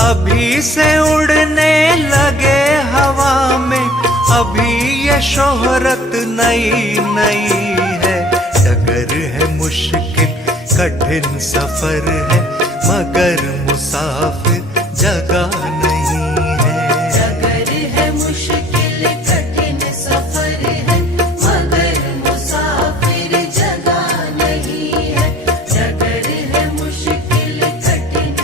अभी से उड़ने लगे हवा में, अभी ये शोहरत नई नई है। डगर है मुश्किल कठिन सफर है मगर मुसाफिर जगह नहीं है। डगर है मुश्किल कठिन सफर है मगर मुसाफिर जगह नहीं है। डगर है मुश्किल कठिन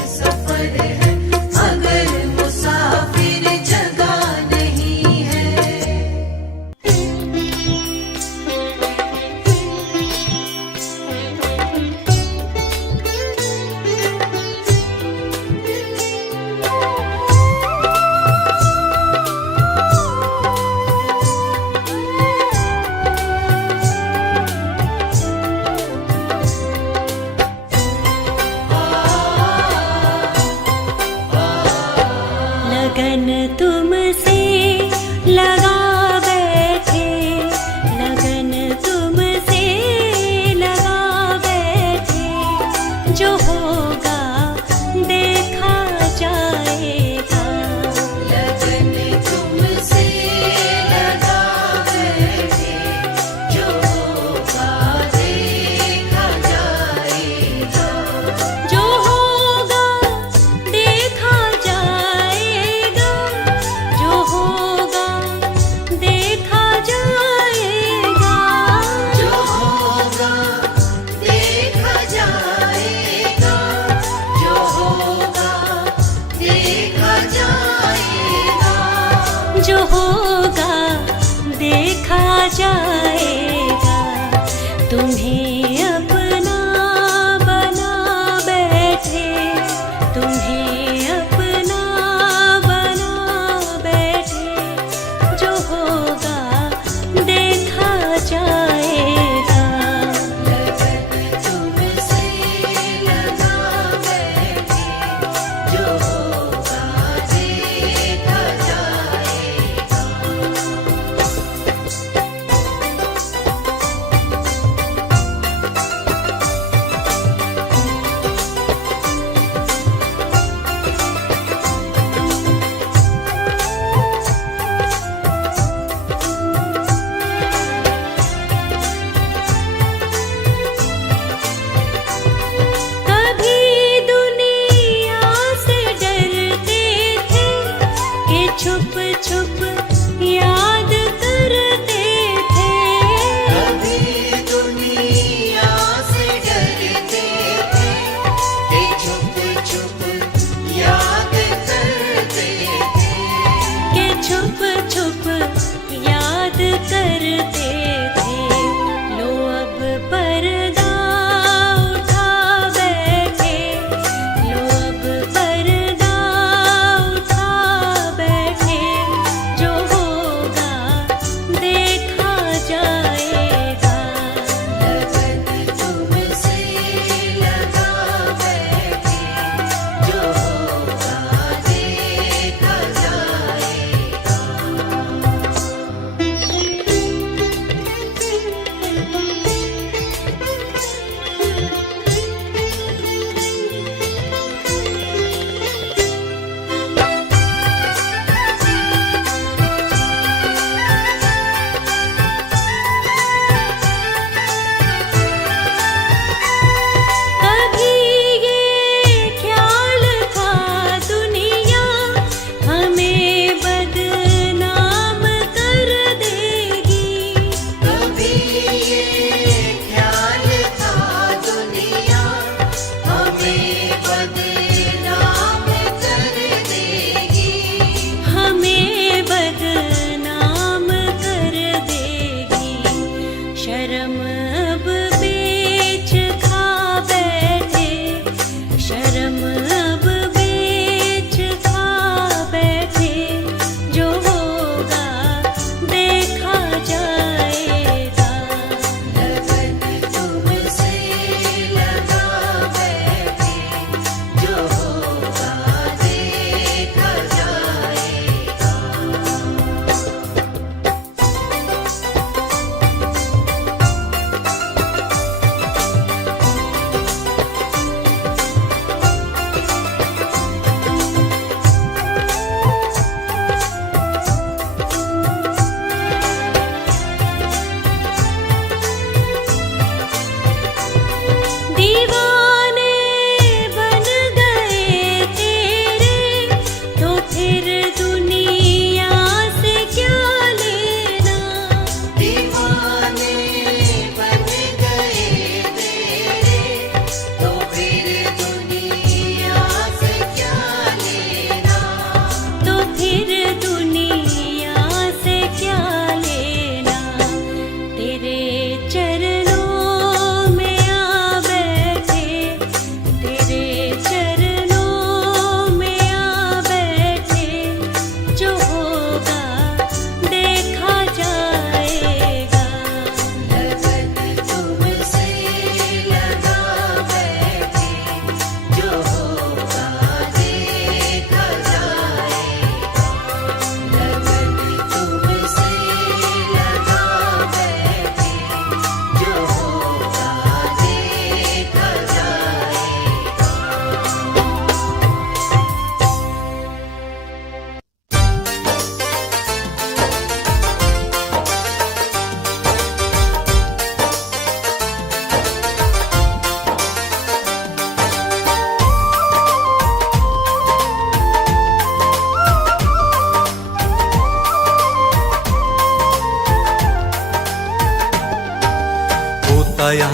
लगन तुमसे लगा बैठे, लगन तुमसे लगा बैठे, जो होगा देखा जाएगा। लगन तुमसे लगा बैठे, जो होगा देखा जाएगा। जो होगा देखा जाएगा, जो होगा देखा जाएगा। जो होगा देखा जाएगा, जो होगा देखा जाएगा। जो होगा देखा जाएगा। तुम्हें अपना बना बैठे, तुम्हें अपना बना बैठे, जो होगा देखा जाएगा। लगन तुमसे लगा बैठे, जो होगा देखा जाएगा।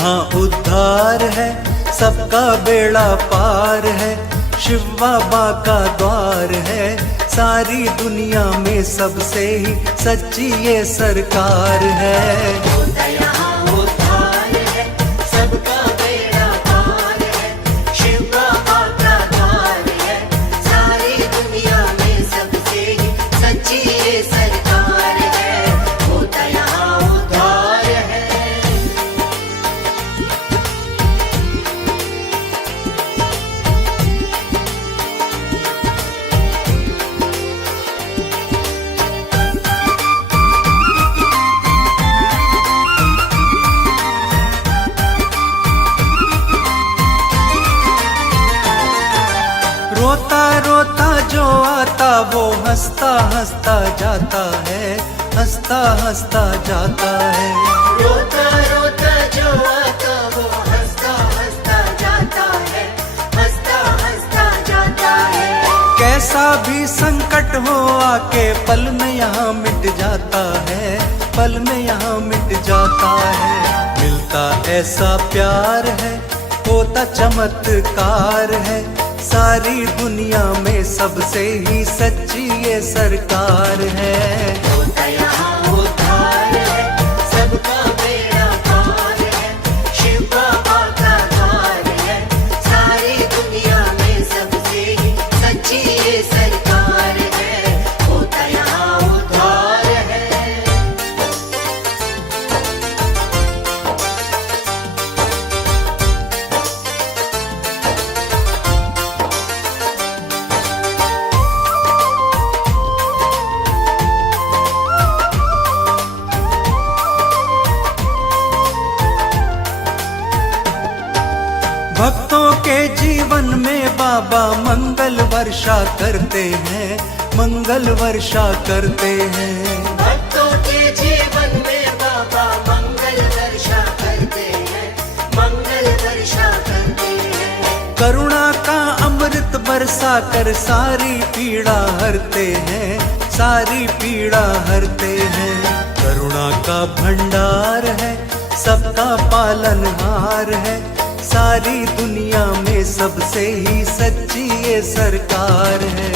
यहाँ उद्धार है, सबका बेड़ा पार है, शिव बाबा का द्वार है, सारी दुनिया में सबसे ही सच्ची ये सरकार है। होता यहाँ उद्धार है, सबका बेड़ा पार है, शिव बाबा का द्वार है, सारी दुनिया में सबसे ही सच्ची ये सरकार है। होता यहाँ उद्धार है। रोता रोता जो आता वो हंसता हंसता जाता है, हंसता हंसता जाता है। रोता रोता जो आता वो हंसता हंसता जाता है, हंसता हंसता जाता है। कैसा भी संकट हो आके पल में यहाँ मिट जाता है, पल में यहाँ मिट जाता है। मिलता ऐसा प्यार है, होता चमत्कार है, सारी दुनिया में सबसे ही सच्ची ये सरकार है। होता यहाँ उद्धार है, सबका बेड़ा पार है, शिव बाबा का द्वार है, सारी दुनिया में सबसे ही सच्ची ये सरकार है। होता यहाँ उद्धार है। भक्तों के जीवन में बाबा मंगल वर्षा करते हैं, मंगल वर्षा करते हैं। भक्तों के जीवन में बाबा मंगल वर्षा करते हैं, मंगल वर्षा करते हैं। करुणा का अमृत बरसा कर सारी पीड़ा हरते हैं, सारी पीड़ा हरते हैं। करुणा का भंडार है, सबका पालनहार है, सारी दुनिया में सबसे ही सच्ची ये सरकार है।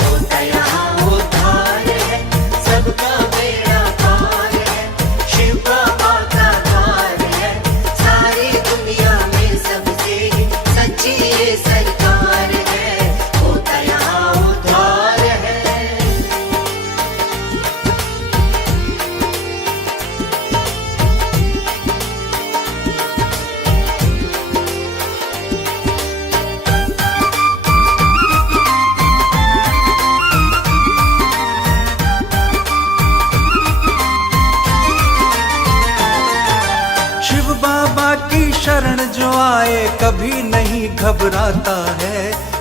होता यहाँ उद्धार है, सबका बेड़ा पार है, शिव बाबा का द्वार है, सारी दुनिया में सबसे ही सच्ची ये सरकार है। होता यहाँ उद्धार है। शिव बाबा की शरण जो आए कभी नहीं घबराता है,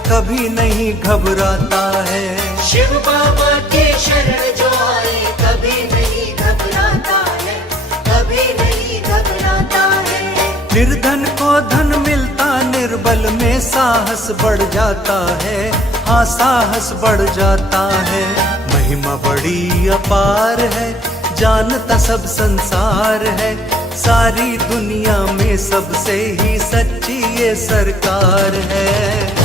कभी नहीं घबराता है। शिव बाबा के शरण जो आए कभी नहीं घबराता है, कभी नहीं घबराता है। निर्धन को धन मिलता, निर्बल में साहस बढ़ जाता है, हाँ साहस बढ़ जाता है। महिमा बड़ी अपार है, जानता सब संसार है, सारी दुनिया में सबसे ही सच्ची ये सरकार है।